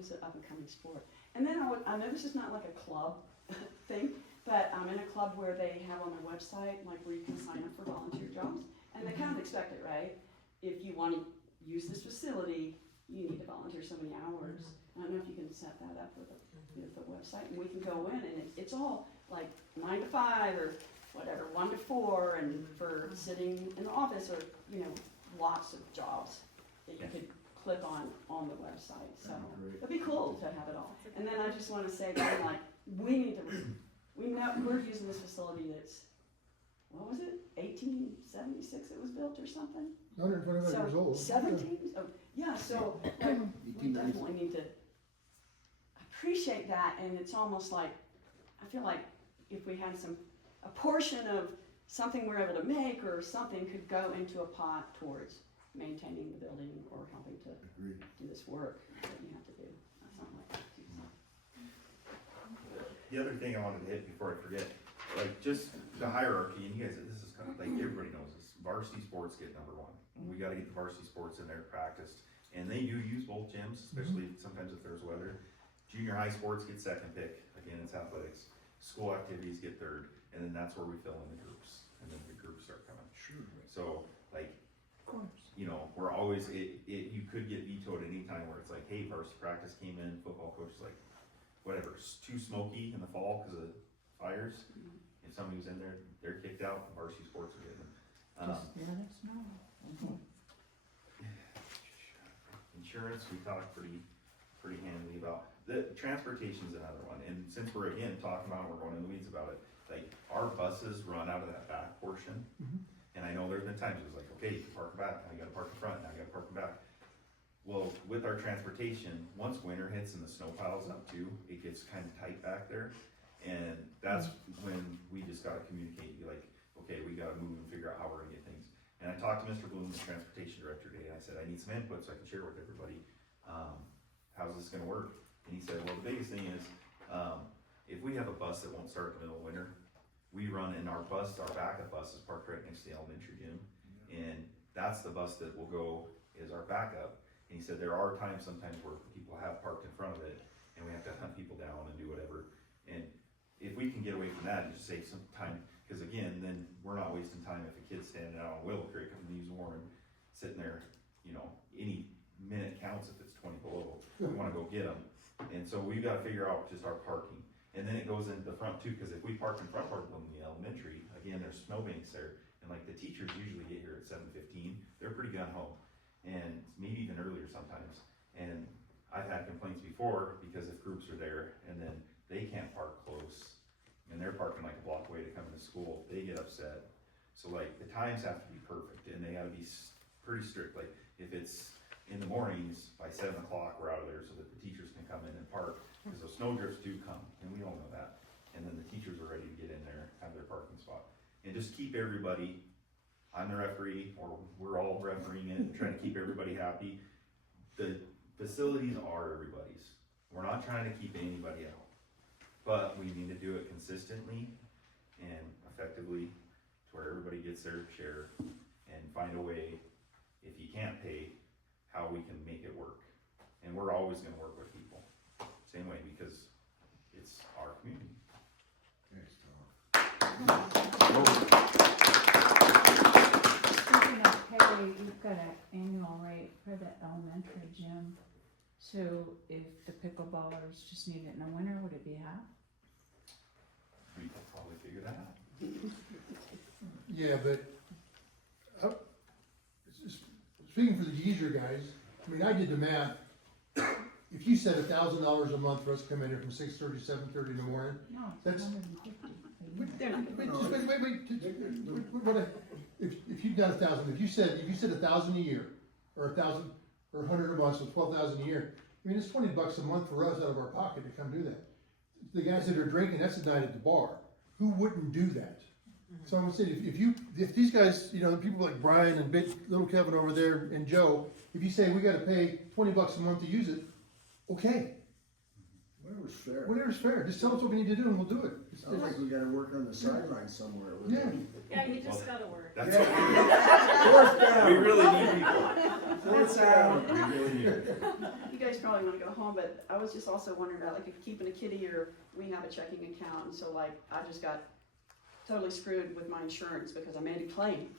is an up and coming sport. And then I know this is not like a club thing, but I'm in a club where they have on their website, like where you can sign up for volunteer jobs, and they kind of expect it, right? If you wanna use this facility, you need to volunteer so many hours. I don't know if you can set that up with the website, and we can go in, and it's all like 9 to 5 or whatever, 1 to 4, and for sitting in the office, or, you know, lots of jobs that you could click on the website, so Great. it'd be cool to have it all. And then I just wanna say that, like, we're using this facility that's, what was it, 1876 it was built or something? 125 years old. 17, oh, yeah, so, like, we definitely need to appreciate that, and it's almost like, I feel like if we had a portion of something we're able to make or something could go into a pot towards maintaining the building or helping to Agreed. do this work that you have to do, something like that too. The other thing I wanted to hit before I forget, like just the hierarchy, and you guys, this is kind of like everybody knows this. Varsity sports get number 1. We got to get the varsity sports in there practiced, and they do use both gyms, especially sometimes if there's weather. Junior high sports get second pick. Again, it's athletics. School activities get third, and then that's where we fill in the groups, and then the groups start coming. Sure. So like, you know, we're always you could get vetoed anytime where it's like, hey, varsity varsity practice came in, football coach was like, whatever, it's too smoky in the fall because of fires. If somebody was in there, they're kicked out, varsity sports are getting them. let us know. Insurance, we talked pretty handily about. The transportation's another one, and since we're again talking about, we're going in the weeds about it, like, our buses run out of that back portion. And I know there's been times it was like, okay, you can park back, now you gotta park in front, now you gotta park in back. Well, with our transportation, once winter hits and the snow piles up too, it gets kinda tight back there. And that's when we just gotta communicate, be like, okay, we gotta move and figure out how we're gonna get things. And I talked to Mr. Bloom, the transportation director today, and I said, I need some input so I can share with everybody, how's this gonna work? And he said, well, the biggest thing is, if we have a bus that won't start in the middle of winter, we run in our bus, our backup bus is parked right next to the elementary gym. And that's the bus that will go, is our backup. And he said, there are times sometimes where people have parked in front of it and we have to hunt people down and do whatever. And if we can get away from that and just save some time, cause again, then we're not wasting time if a kid's standing out on Willow Creek and he's warm, sitting there, you know, any minute counts if it's 20 below, we wanna go get them. And so we've gotta figure out just our parking. And then it goes into the front too, cause if we park in front of the elementary, again, there's snowbanks there. And like the teachers usually get here at 7:15, they're pretty gun ho. And maybe even earlier sometimes. And I've had complaints before because if groups are there and then they can't park close and they're parking like a block away to come into school, they get upset. So like the times have to be perfect and they gotta be pretty strict. Like if it's in the mornings by 7 o'clock, we're out of there so that the teachers can come in and park. Cause those snow drifts do come and we all know that. And then the teachers are ready to get in there, have their parking spot. And just keep everybody, I'm the referee, or we're all refereeing it, trying to keep everybody happy. The facilities are everybody's. We're not trying to keep anybody out. But we need to do it consistently and effectively to where everybody gets their share and find a way, if you can't pay, how we can make it work. And we're always gonna work with people, same way, because it's our community. Speaking of pay, you've got an annual rate for the elementary gym. So if the pickleballers just need it in the winter, would it be half? We could probably figure that out. Yeah, but, speaking for the Geezer guys, I mean, I did the math. If you said $1,000 a month for us to come in here from 6:30 to 7:30 in the morning, No, it's That's- 150. They're not wait, if you've done 1,000, if you said 1,000 a year, or 1,000, or 100 a month, so 12,000 a year, I mean, it's $20 a month for us out of our pocket to come do that. The guys that are drinking, that's a night at the bar. Who wouldn't do that? So I'm saying, if these guys, you know, people like Brian and big little Kevin over there and Joe, if you say we gotta pay $20 a month to use it, okay, Whatever's fair. whatever's fair, just tell us what we need to do and we'll do it. Sounds like we gotta work on the sideline somewhere. with Yeah. it. Yeah, you just gotta work. That's Fourth what down. we really need people. Fourth down. We really need it. You guys probably wanna go home, but I was just also wondering about, like, if you're keeping a kitty or we have a checking account, and so like, I just got totally screwed with my insurance because I made a claim,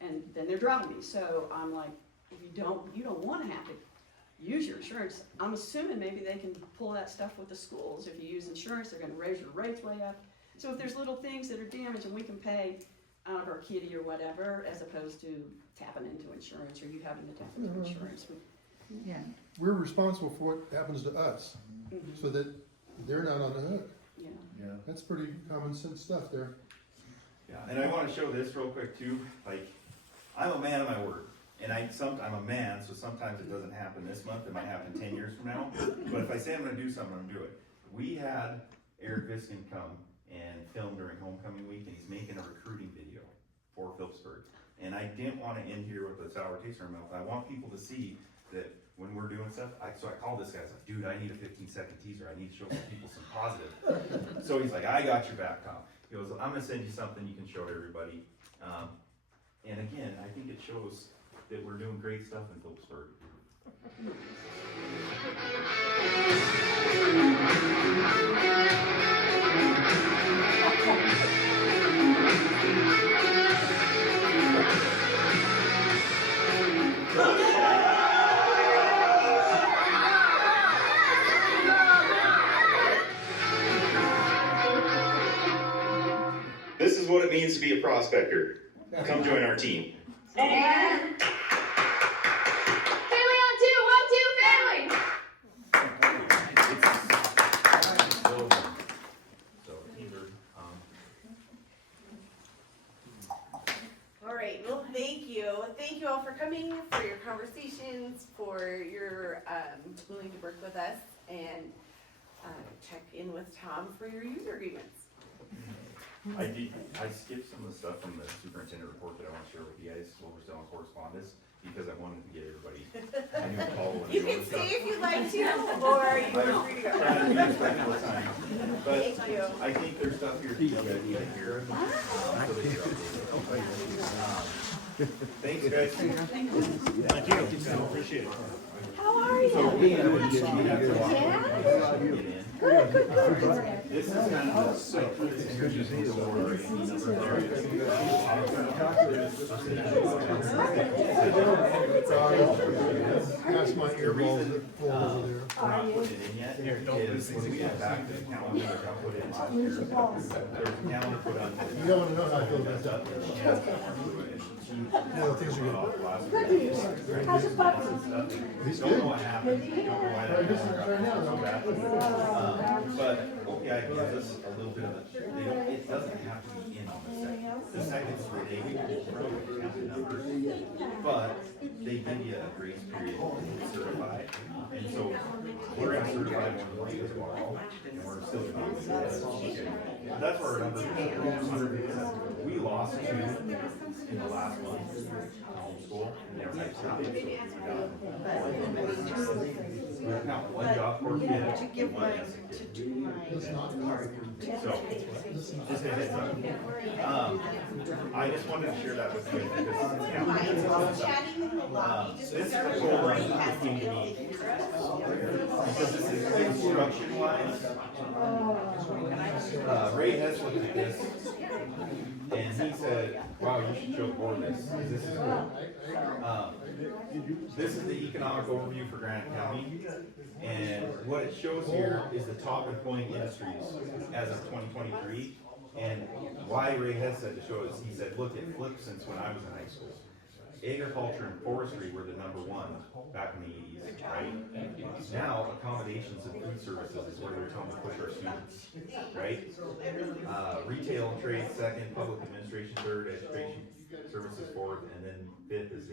and then they're driving me, so I'm like, if you don't wanna have to use your insurance, I'm assuming maybe they can pull that stuff with the schools. If you use insurance, they're gonna raise your rates way up. So if there's little things that are damaged and we can pay out of our kitty or whatever, as opposed to tapping into insurance or you having to tap into insurance. Yeah. We're responsible for what happens to us, so that they're not on the hook. Yeah. Yeah. That's pretty common sense stuff there. Yeah, and I wanna show this real quick too, like, I'm a man of my word. And I'm a man, so sometimes it doesn't happen this month, it might happen 10 years from now. But if I say I'm gonna do something, I'm gonna do it. We had Eric Viskin come and film during homecoming week, and he's making a recruiting video for Phillipsburg. And I didn't wanna end here with a sour taste in my mouth. I want people to see that when we're doing stuff, so I called this guy, I was like, dude, I need a 15-second teaser, I need to show some people some positive. So he's like, I got your back, Tom. He goes, I'm gonna send you something you can show to everybody. And again, I think it shows that we're doing great stuff in Phillipsburg. means to be a prospector, come join our team. And family on 2, 1, 2, family. So, either, All right, well, thank you. Thank you all for coming, for your conversations, for your willing to work with us, and check in with Tom for your user agreements. I skipped some of the stuff from the superintendent report that I want to share with you guys, what we're still in correspondence, because I wanted to get everybody, I knew Paul would. You can stay if you'd like to, or you are free to go. But Thank you. I think there's stuff here that you guys need to hear. So that you're updated. Thanks, guys. Thank you. Appreciate it. How are you? Yeah? Good, good, good. This is kind of the site. That's my earballs that fall over there. We're not putting it in yet, is when we get back to the calendar, I'll put in last year's. There's a calendar put on. You don't wanna know how I feel about that. No, things are good. How's your puppy? He's Don't good. know what happened, don't know why that Right, this is right now, so though. bad. But OPI gives us a little bit of a, they don't, it doesn't have to be in on the second. The second's where they count the numbers, but they give you a grace period to certify. And so we're at certified one way tomorrow, and we're still not. That's where our numbers are. We lost 2 in the last month to homeschool, and they were like, stop it. We're now one job for kid, To give one my, essay to kid. do my part. So, just a heads up. I just wanted to share that with you because, Chatting in the lobby, just this is start the goal line recording, has between to me. be Because this is instruction wise. Ray has looked at this, and he said, wow, you should show the board this, 'cause this is cool. This is the economic overview for Granite County, and what it shows here is the top employing industries as of 2023. And why Ray has said to show is, he said, look, it flipped since when I was in high school. Agriculture and forestry were the number 1 back in the 80s, right? Now, accommodations and food services is where they're telling to push our students, right? Retail and trade second, public administration third, education services fourth, and then 5th is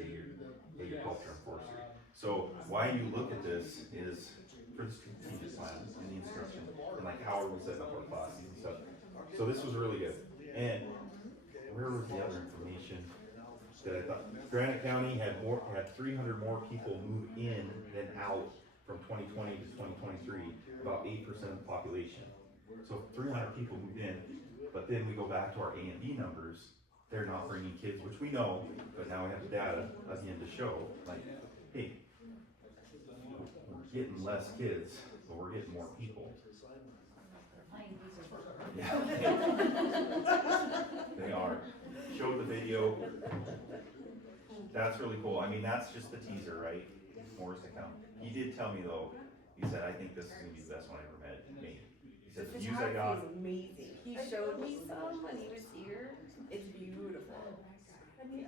agriculture and forestry. So why you look at this is for the strategic plan and the instruction, and like how are we setting up our classes and stuff. So this was really good. And where was the other information that I thought? Granite County had 300 more people move in than out from 2020 to 2023, about 8% of the population. So 300 people moved in, but then we go back to our A&D numbers, they're not bringing kids, which we know, but now we have the data at the end to show, like, hey, we're getting less kids, but we're getting more people. Yeah. They are. Showed the video. That's really cool. I mean, that's just the teaser, right? More is to come. He did tell me though, he said, I think this is gonna be the best one I ever made. He said, the views I got. Photography is amazing. He showed me some when he was here. It's beautiful. And he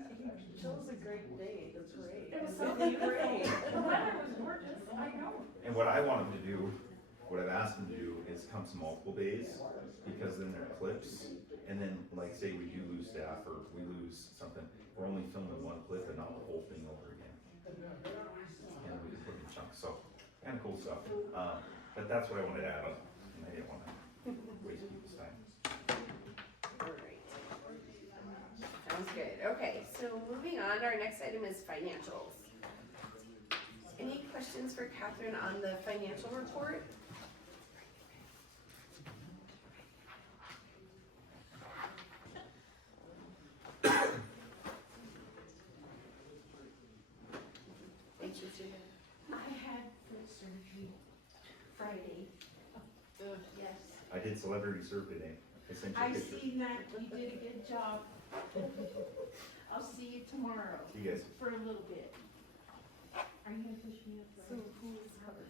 chose a great day, the parade. It was so great. The weather was gorgeous, I know. And what I want him to do, what I've asked him to do is come to multiple days, because then there are clips. And then, like, say we do lose staff or we lose something, we're only filming 1 clip and not the whole thing over again. And we just put it in chunks, so kind of cool stuff. But that's what I wanted to add, and I didn't want to waste people's time. Alright. Sounds good. Okay, so moving on, our next item is financials. Any questions for Catherine on the financial report? Thank you, Judah. I had foot surgery Friday. Yes. I did celebrity surf today. I sent you a I picture. seen that, you did a good job. I'll see you tomorrow See you guys. for a little bit. Are you gonna push me up? So who is covered?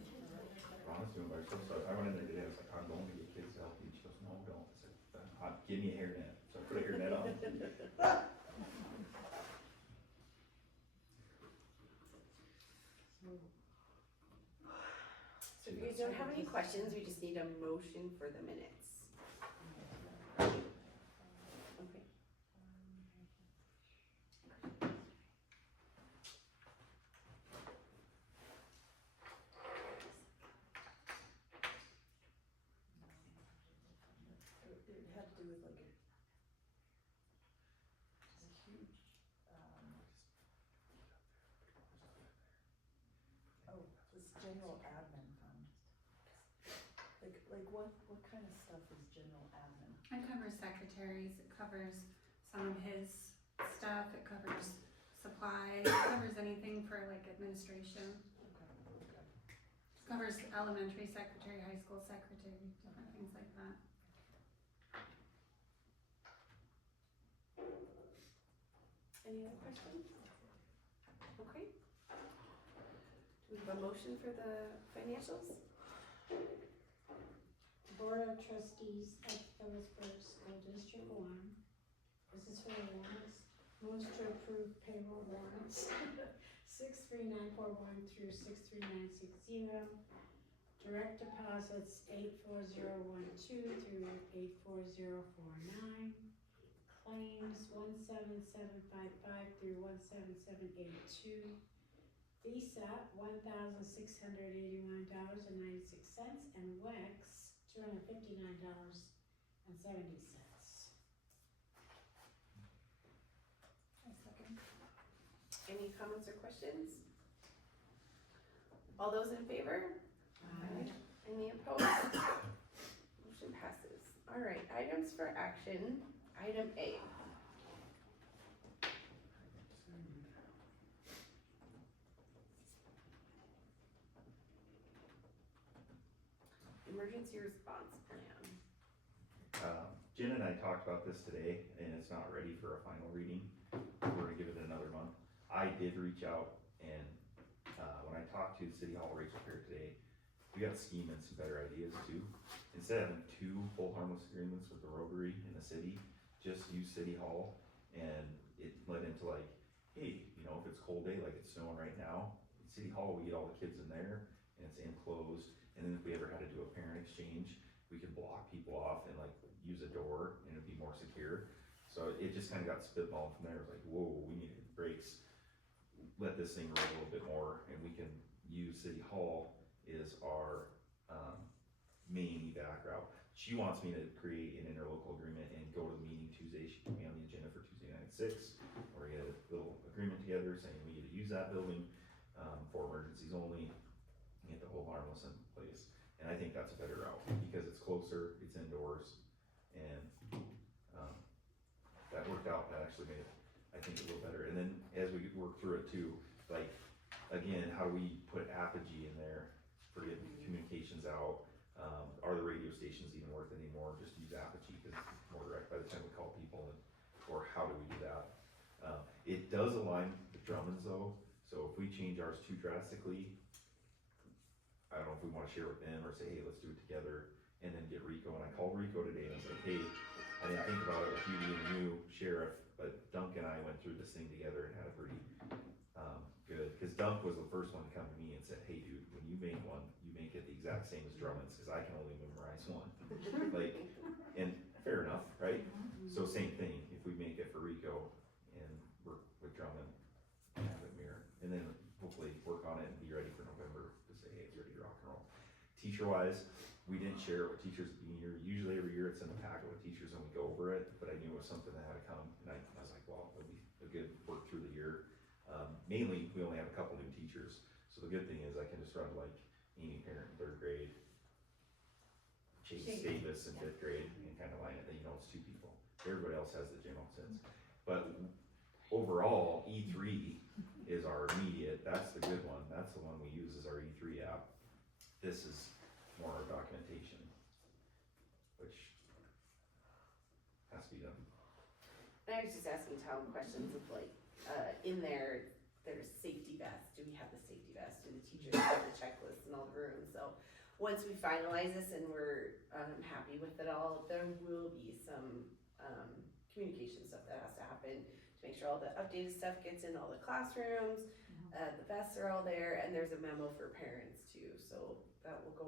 Ron's doing by herself, so I went in there today, I was like, I'm going to get kids to help you. She goes, no, don't. I said, give me a hairnet. So I put a hairnet on. So if you guys don't have any questions, we just need a motion for the minutes. Okay. It had to do with like a huge, oh, this general admin fund. Like what kind of stuff is general admin? It covers secretaries, it covers some of his stuff, it covers supplies, it covers anything for like administration. Okay. It covers elementary secretary, high school secretary, different things like that. Any other questions? Okay. Do we have a motion for the financials? Board of Trustees of Phillipsburg School District 1. This is for the warrants. Moves to approve payroll warrants 63941 through 63960. Direct deposits 84012 through 84049. Claims 17755 through 17782. VSAT $1,681.96 and WEX $259.70. A second. Any comments or questions? All those in favor? Aye. Any opposed? Motion passes. All right, items for action. Item A. Emergency response plan. Jen and I talked about this today, and it's not ready for a final reading. We're gonna give it another month. I did reach out, and, when I talked to City Hall Rachel here today, we got scheming some better ideas too. Instead of having 2 hold harmless agreements with the Rotary in the city, just use City Hall, and it led into like, hey, you know, if it's a cold day, like it's snowing right now, in City Hall, we get all the kids in there, and it's enclosed, and then if we ever had to do a parent exchange, we could block people off and like use a door, and it'd be more secure. So it just kinda got spitballed from there, like, whoa, we need brakes, let this thing roll a little bit more, and we can use City Hall is our, main evac route. She wants me to create an interlocal agreement and go to the meeting Tuesday, she put me on the agenda for Tuesday night at 6, where we had a little agreement together saying we get to use that building, for emergencies only, and get the whole harmless in place. And I think that's a better route, because it's closer, it's indoors, and, that worked out, that actually made it, I think, a little better. And then as we work through it too, like, again, how do we put Apogee in there for getting communications out? Are the radio stations even worth anymore? Just use Apogee, because it's more direct by the time we call people, and, or how do we do that? It does align with Drummond's though, so if we change ours too drastically, I don't know if we wanna share with them or say, hey, let's do it together, and then get Rico. And I called Rico today and I was like, hey, I didn't think about it with you being a new sheriff, but Dunk and I went through this thing together and had a pretty, good, cause Dunk was the first one to come to me and said, hey dude, when you make one, you make it the exact same as Drummond's, cause I can only memorize one. Like, and fair enough, right? So same thing, if we make it for Rico and work with Drummond and have it mirror, and then hopefully work on it and be ready for November to say, hey, it's ready to rock and roll. Teacher wise, we didn't share it with teachers at the beginning of the year. Usually every year it's in the packet with teachers and we go over it, but I knew it was something that had to come, and I was like, well, it'll be a good work through the year. Mainly, we only have a couple new teachers, so the good thing is I can just run like Amy Parent in 3rd grade, Chase Davis in 5th grade, and kind of line it, you know, it's 2 people. Everybody else has the general sense. But overall, E3 is our immediate, that's the good one, that's the one we use as our E3 app. This is more documentation, which has to be done. I was just asking Tom questions of like, in there, there's safety vests, do we have the safety vest, do the teachers have the checklist in all the rooms? So once we finalize this and we're, happy with it all, there will be some, communication stuff that has to happen to make sure all the updated stuff gets in all the classrooms, the vests are all there, and there's a memo for parents too, so that will go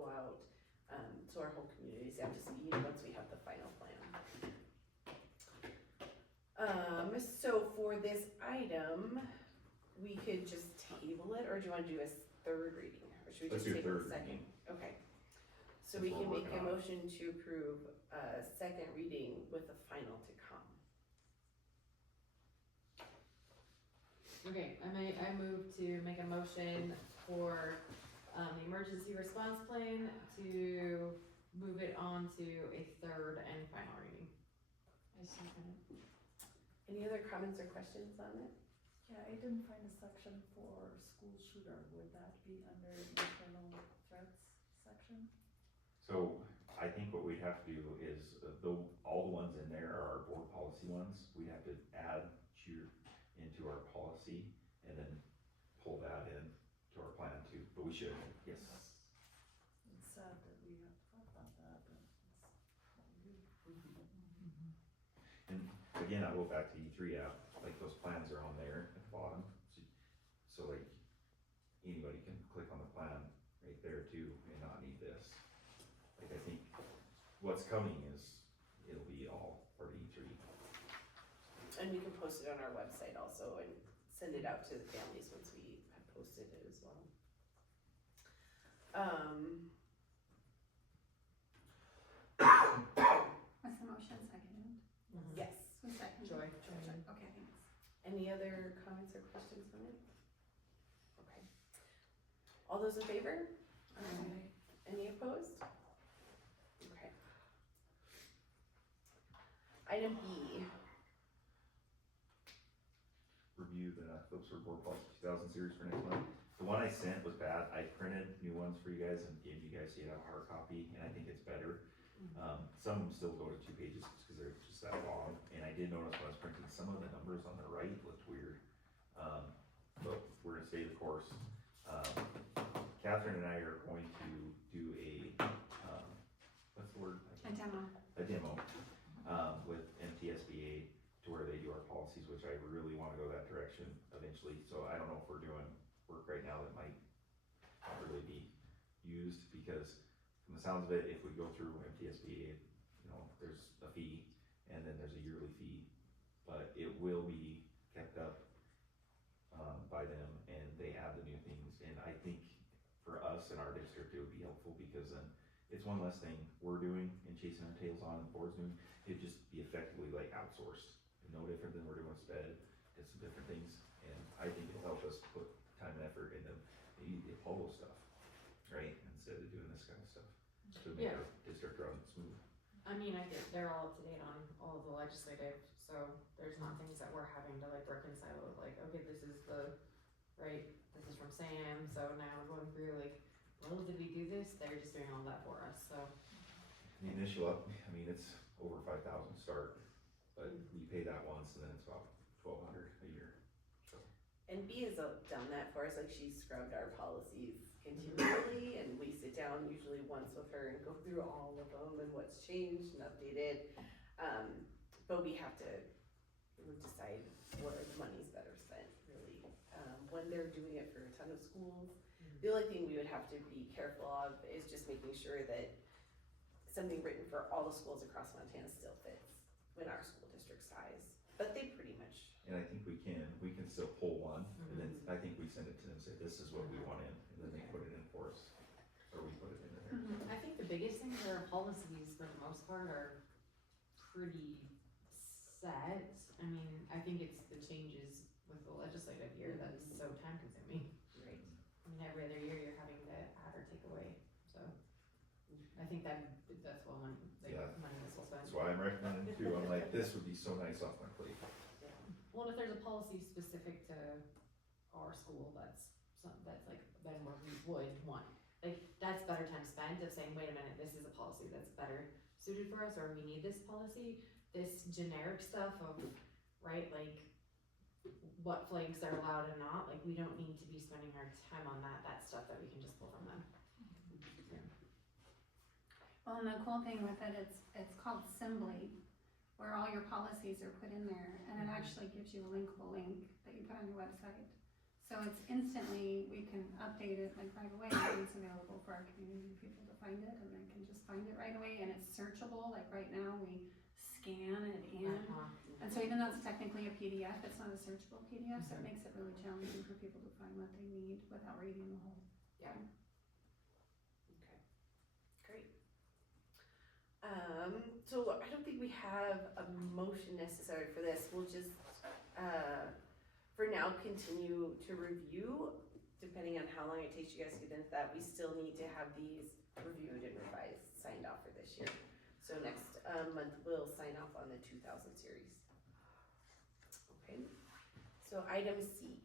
stay up to speed once we have the final plan. So for this item, we could just table it, or do you wanna do a third reading, or should we Let's just do take a third second? reading. Okay. So Since we we're can make working a on it. motion to approve a second reading with a final to come. Okay, I move to make a motion for, the emergency response plan to move it on to a third and final reading. I second it. Any other comments or questions on it? Yeah, I didn't find a section for school shooter, would that be under internal threats section? So I think what we'd have to do is, though all the ones in there are our board policy ones, we have to add shooter into our policy and then pull that in to our plan too, but we should, yes. It's sad that we have to talk about that, but it's what we do. And again, I go back to E3 app, like those plans are on there at the bottom. So like anybody can click on the plan right there too and not need this. Like I think what's coming is, it'll be all part of E3. And we can post it on our website also and send it out to the families once we have posted it as well. Was the motion seconded? Yes. Who seconded? Joy. Okay, thanks. Any other comments or questions on it? Okay. All those in favor? Any opposed? Okay. Item B, Review the Phillips Report Policy 2000 series for next month. The one I sent was bad. I printed new ones for you guys and gave you guys so you have a hard copy, and I think it's better. Some of them still go to 2 pages just because they're just that long, and I did notice when I was printing, some of the numbers on the right looked weird. But we're gonna stay the course. Catherine and I are going to do a, what's the word? A demo. A demo, with MTSBA to where they do our policies, which I really wanna go that direction eventually. So I don't know if we're doing work right now that might not really be used, because from the sounds of it, if we go through MTSBA, you know, there's a fee and then there's a yearly fee, but it will be kept up by them, and they add the new things. And I think for us in our district, it would be helpful, because then it's one less thing we're doing and chasing our tails on, and the board's doing. It'd just be effectively like outsourced, no different than we're doing with SPED, did some different things. And I think it'll help us put time and effort into maybe the Apollo stuff, right? Instead of doing this kind of stuff, to make Yeah. our district run smooth. I mean, I think they're all up to date on all of the legislative, so there's not things that we're having to like reconcile of like, okay, this is the, right, this is from Sam, so now we're going through like, well, did we do this? They're just doing all that for us, so. The initial up, I mean, it's over 5,000 start, but we pay that once and then it's about 1,200 a year, so. and B has done that for us, like she's scrubbed our policies continually, and we sit down usually once with her and go through all of them and what's changed and updated. But we have to decide where the money's better spent, really. When they're doing it for a ton of schools, the only thing we would have to be careful of is just making sure that something written for all the schools across Montana still fits in our school district size, but they pretty much. And I think we can still pull one, and then I think we send it to them, say, this is what we want in, and then they put it in for us, or we put it into there. I think the biggest thing for our policies, for the most part, are pretty set. I mean, I think it's the changes with the legislative year that's so time consuming. Right. I mean, every other year you're having to add or take away, so. I think that's well money, like, Yeah. money is well spent. That's why I'm recommending too, I'm like, this would be so nice off my plate. Well, if there's a policy specific to our school, that's like, then where we would want, like, that's better time spent of saying, wait a minute, this is a policy that's better suited for us, or we need this policy. This generic stuff of, right, like, what flags are allowed and not, like, we don't need to be spending our time on that's stuff that we can just pull from them. Well, and the cool thing with it, it's called Symbly, where all your policies are put in there, and it actually gives you a linkable link that you put on your website. So it's instantly, we can update it like right away, and it's available for our community people to find it, and they can just find it right away, and it's searchable, like right now, we scan it in. And so even though it's technically a PDF, it's not a searchable PDF, so it makes it really challenging for people to find what they need without reading the whole. Yeah. Okay, great. So I don't think we have a motion necessary for this, we'll just, for now, continue to review, depending on how long it takes you guys to get into that, we still need to have these reviewed and revised, signed off for this year. So next month, we'll sign off on the 2000 series. Okay, so item C.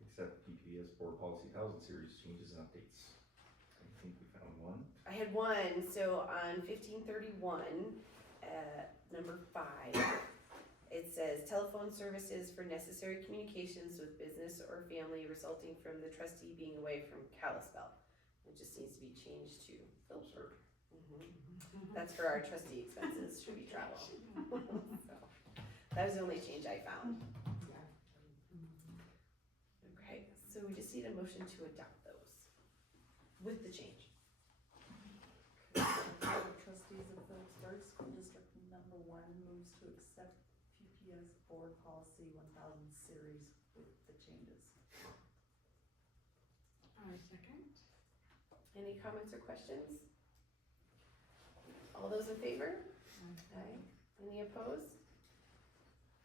Accept PPS Board Policy 1000 Series changes and updates. I think we found one. I had one, so on 1531, number 5, it says telephone services for necessary communications with business or family resulting from the trustee being away from Kalispell. It just needs to be changed to Phillipsburg. That's for our trustee expenses, should be travel. So, that was the only change I found. Okay, so we just need a motion to adopt those with the change. Board of Trustees of Phillipsburg School District number 1 moves to accept PPS Board Policy 1000 series with the changes. Second. Any comments or questions? All those in favor? Aye. Any opposed?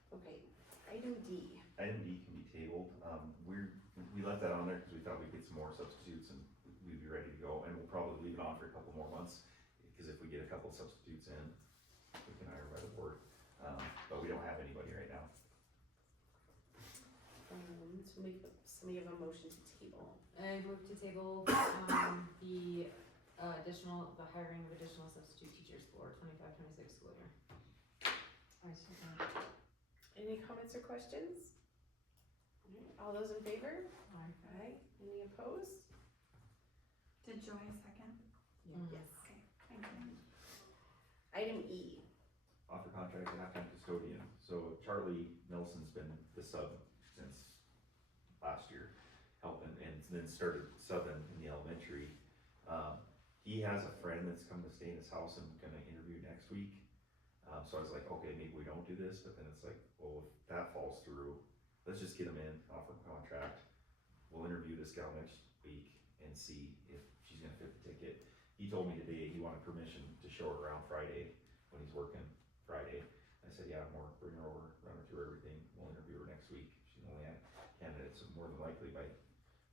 Okay, item D. Item D can be tabled. We left that on there because we thought we'd get some more substitutes and we'd be ready to go, and we'll probably leave it on for a couple more months, because if we get a couple substitutes in, we can hire by the board. But we don't have anybody right now. So make somebody have a motion to table. I move to table, the hiring of additional substitute teachers for 25-26 school year. Any comments or questions? All those in favor? Aye. Any opposed? Did Joy second? Yes. Okay, thank you. Item E. Offer contract to halftime custodian. So Charlie Nelson's been the sub since last year, helping, and then started subbing in the elementary. He has a friend that's coming to stay in his house and gonna interview next week. So I was like, okay, maybe we don't do this, but then it's like, well, if that falls through, let's just get him in, offer him a contract. We'll interview this gal next week and see if she's gonna fit the ticket. He told me today he wanted permission to show her around Friday when he's working Friday. I said, yeah, bring her over, run her through everything. We'll interview her next week. She's only a candidate, so more than likely by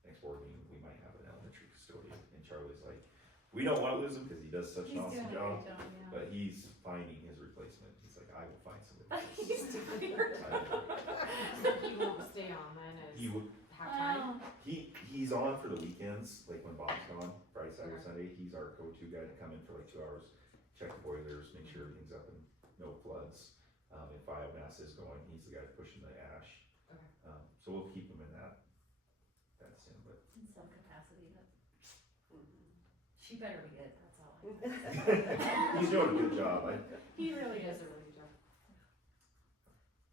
next board meeting, we might have an elementary custodian. And Charlie's like, we don't wanna lose him because he does such an awesome job, but he's finding his replacement. He's like, I will find somebody. He won't stay on then as He would, halftime. he's on for the weekends, like when Bob's gone, Friday, Saturday, Sunday. He's our go-to guy to come in for like 2 hours, check the boilers, make sure everything's up and no floods. If biomass is going, he's the guy pushing the ash. Okay. So we'll keep him in that. That's him, but. In some capacity, but She better be good, that's all. He's doing a good job. He really does a really good job.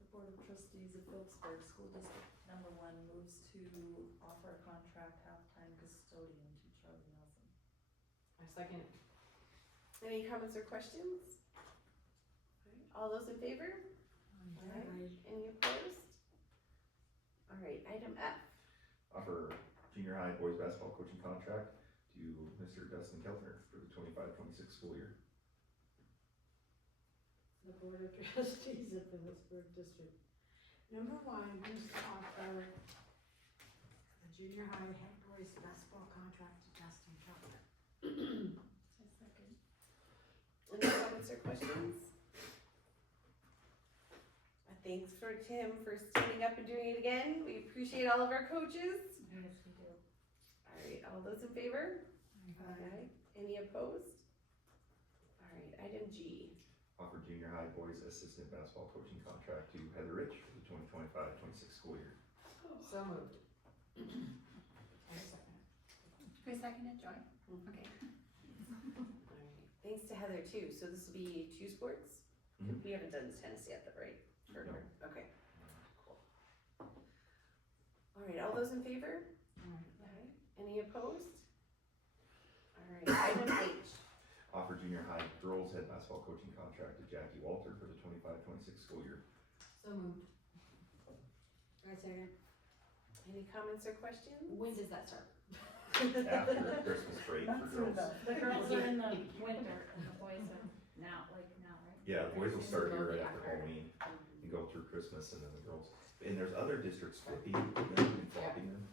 the Board of Trustees of Phillipsburg School District number 1 moves to offer a contract halftime custodian to Charlie Nelson. I second. Any comments or questions? All those in favor? Aye. Any opposed? All right, item F. Offer junior high boys basketball coaching contract to Mr. Dustin Keltner for the 25-26 school year. The Board of Trustees of Phillipsburg District number 1 moves to offer the junior high head boys basketball contract to Dustin Keltner. I second. Any comments or questions? Thanks for Tim for standing up and doing it again. We appreciate all of our coaches. Yes, we do. All right, all those in favor? Aye. Any opposed? All right, item G. Offer junior high boys assistant basketball coaching contract to Heather Rich for the 2025-26 school year. So moved. I second. Who seconded, Joy? Okay. All right, thanks to Heather too. So this will be 2 sports? Mhm. We haven't done the tennis yet though, right? For No. her. Okay. Cool. All Alright, all those in favor? Aye. Any opposed? Alright, item H. Offer junior high girls head basketball coaching contract to Jackie Walter for the 25-26 school year. So moved. I second. Any comments or questions? When does that start? After Christmas break for That's for girls. the girls are in the winter and the boys are now, right? Yeah, the boys will start here right after Halloween and go through Christmas, and then the girls. And there's other districts flipping them and flopping them.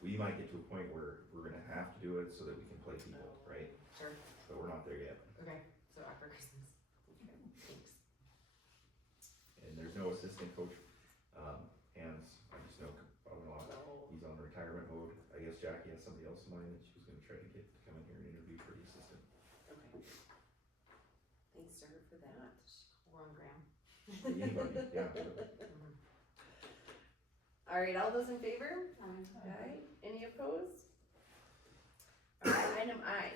We might get to a point where we're gonna have to do it so that we can play people, right? Sure. But we're not there yet. Okay, so after Christmas. Okay, thanks. And there's no assistant coach, Hans, I just know, he's on retirement mode. I guess Jackie has somebody else in mind that she was gonna try to get to come in here and interview for the assistant. Okay. Thanks to her for that. Warren Graham. Anybody, yeah. Alright, all those in favor? Aye. Any opposed? Alright, item I.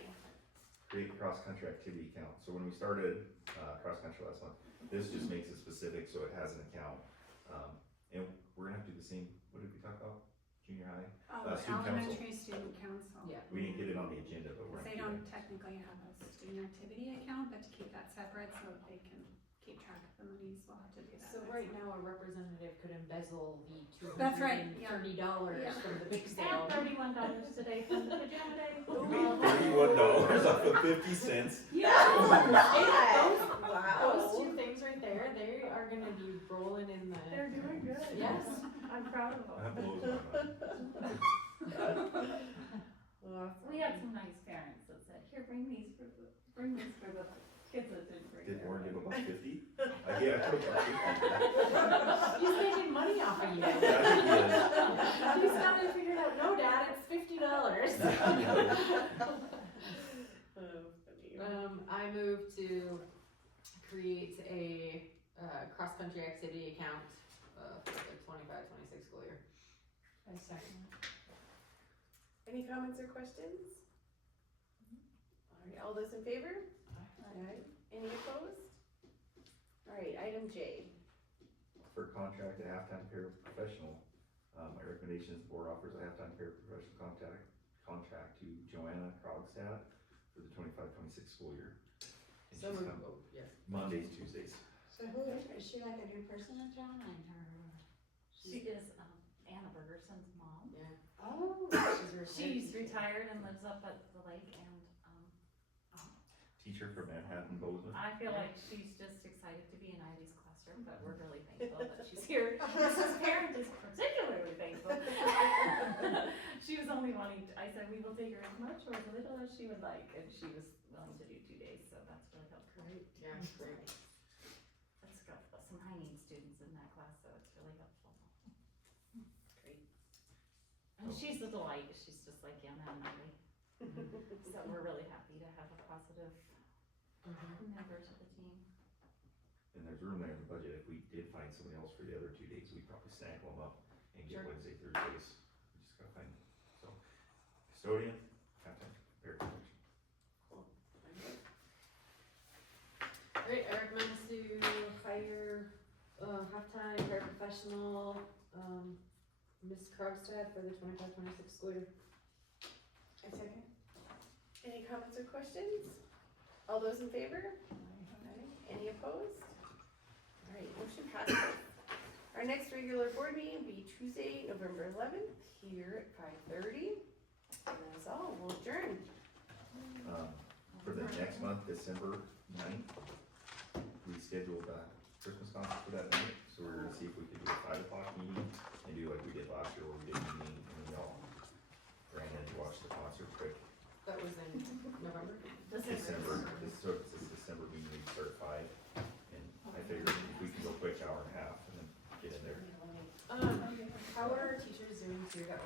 Create cross-country activity account. So when we started, cross-country last month, this just makes it specific, so it has an account. And we're gonna have to do the same, what did we talk about? Junior high? Oh, Student council. elementary student council. Yeah. We didn't get it on the agenda, but we're They gonna don't technically have a student activity account, but to keep that separate so that they can keep track of the monies, we'll have to do that. So right now, a representative could embezzle the That's right, $230 yeah. from the big sale. $31 today from the pajama day. You made $31 off of 50 cents. Yeah. Wow. Those two things right there, they are gonna be rolling in the. They're doing good. Yes. I'm proud of That them. blows my mind. Awesome. We had some nice parents that said, here, bring these for the kids that didn't bring Did their Warren give money." about 50? Yeah, I took about 50. He's making money off of you. Yeah, I think he is. He's got it figured out. No, Dad, it's $50. I move to create a cross-country activity account for the 25-26 school year. I second. Any comments or questions? Alright, all those in favor? Aye. Any opposed? Alright, item J. For contract a halftime paraprofessional, my recommendation is the board offers a halftime paraprofessional contract to Joanna Krogstad for the 25-26 school year. And So she's moved. come Oh, yes. Mondays, Tuesdays. So who, is she like a new person in town, like her? She is Anna Bergerson's mom. Yeah. Oh. She's retired and lives up at the lake and, Teacher from Manhattan, Bozeman. I feel like she's just excited to be in Ivy's classroom, but we're really thankful that she's here. Mrs. Parent is particularly thankful. She was only wanting, I said, we will take her as much or as little as she would like, and she was willing to do 2 days, so that's really helpful. Great. Yeah, great. It's got some high need students in that class, so it's really helpful. Great. And she's a delight, she's just like Yana and Ivy. So we're really happy to have a positive member to the team. And there's room there in the budget. If we did find somebody else for the other 2 days, we'd probably snaggle them up and get Sure. Wednesday, Thursdays. We just gotta find them. So, custodian, halftime paraprofessional. Great, I recommend us to hire, halftime paraprofessional, Ms. Krogstad for the 25-26 school year. I second. Any comments or questions? All those in favor? Aye. Any opposed? Alright, motion passes. Our next regular board meeting will be Tuesday, November 11th, here at 5:30. And that's all, we'll adjourn. For the next month, December 9th, we scheduled a Christmas concert for that night, so we're gonna see if we could do a 5 o'clock meeting and do like we did last year, where we did a meeting and then we all ran in to watch the concert quick. That was in November? December, so it's this December meeting, we start at 5, and I figured if we can go quick hour and a half and then get in there. How are our teachers doing too that were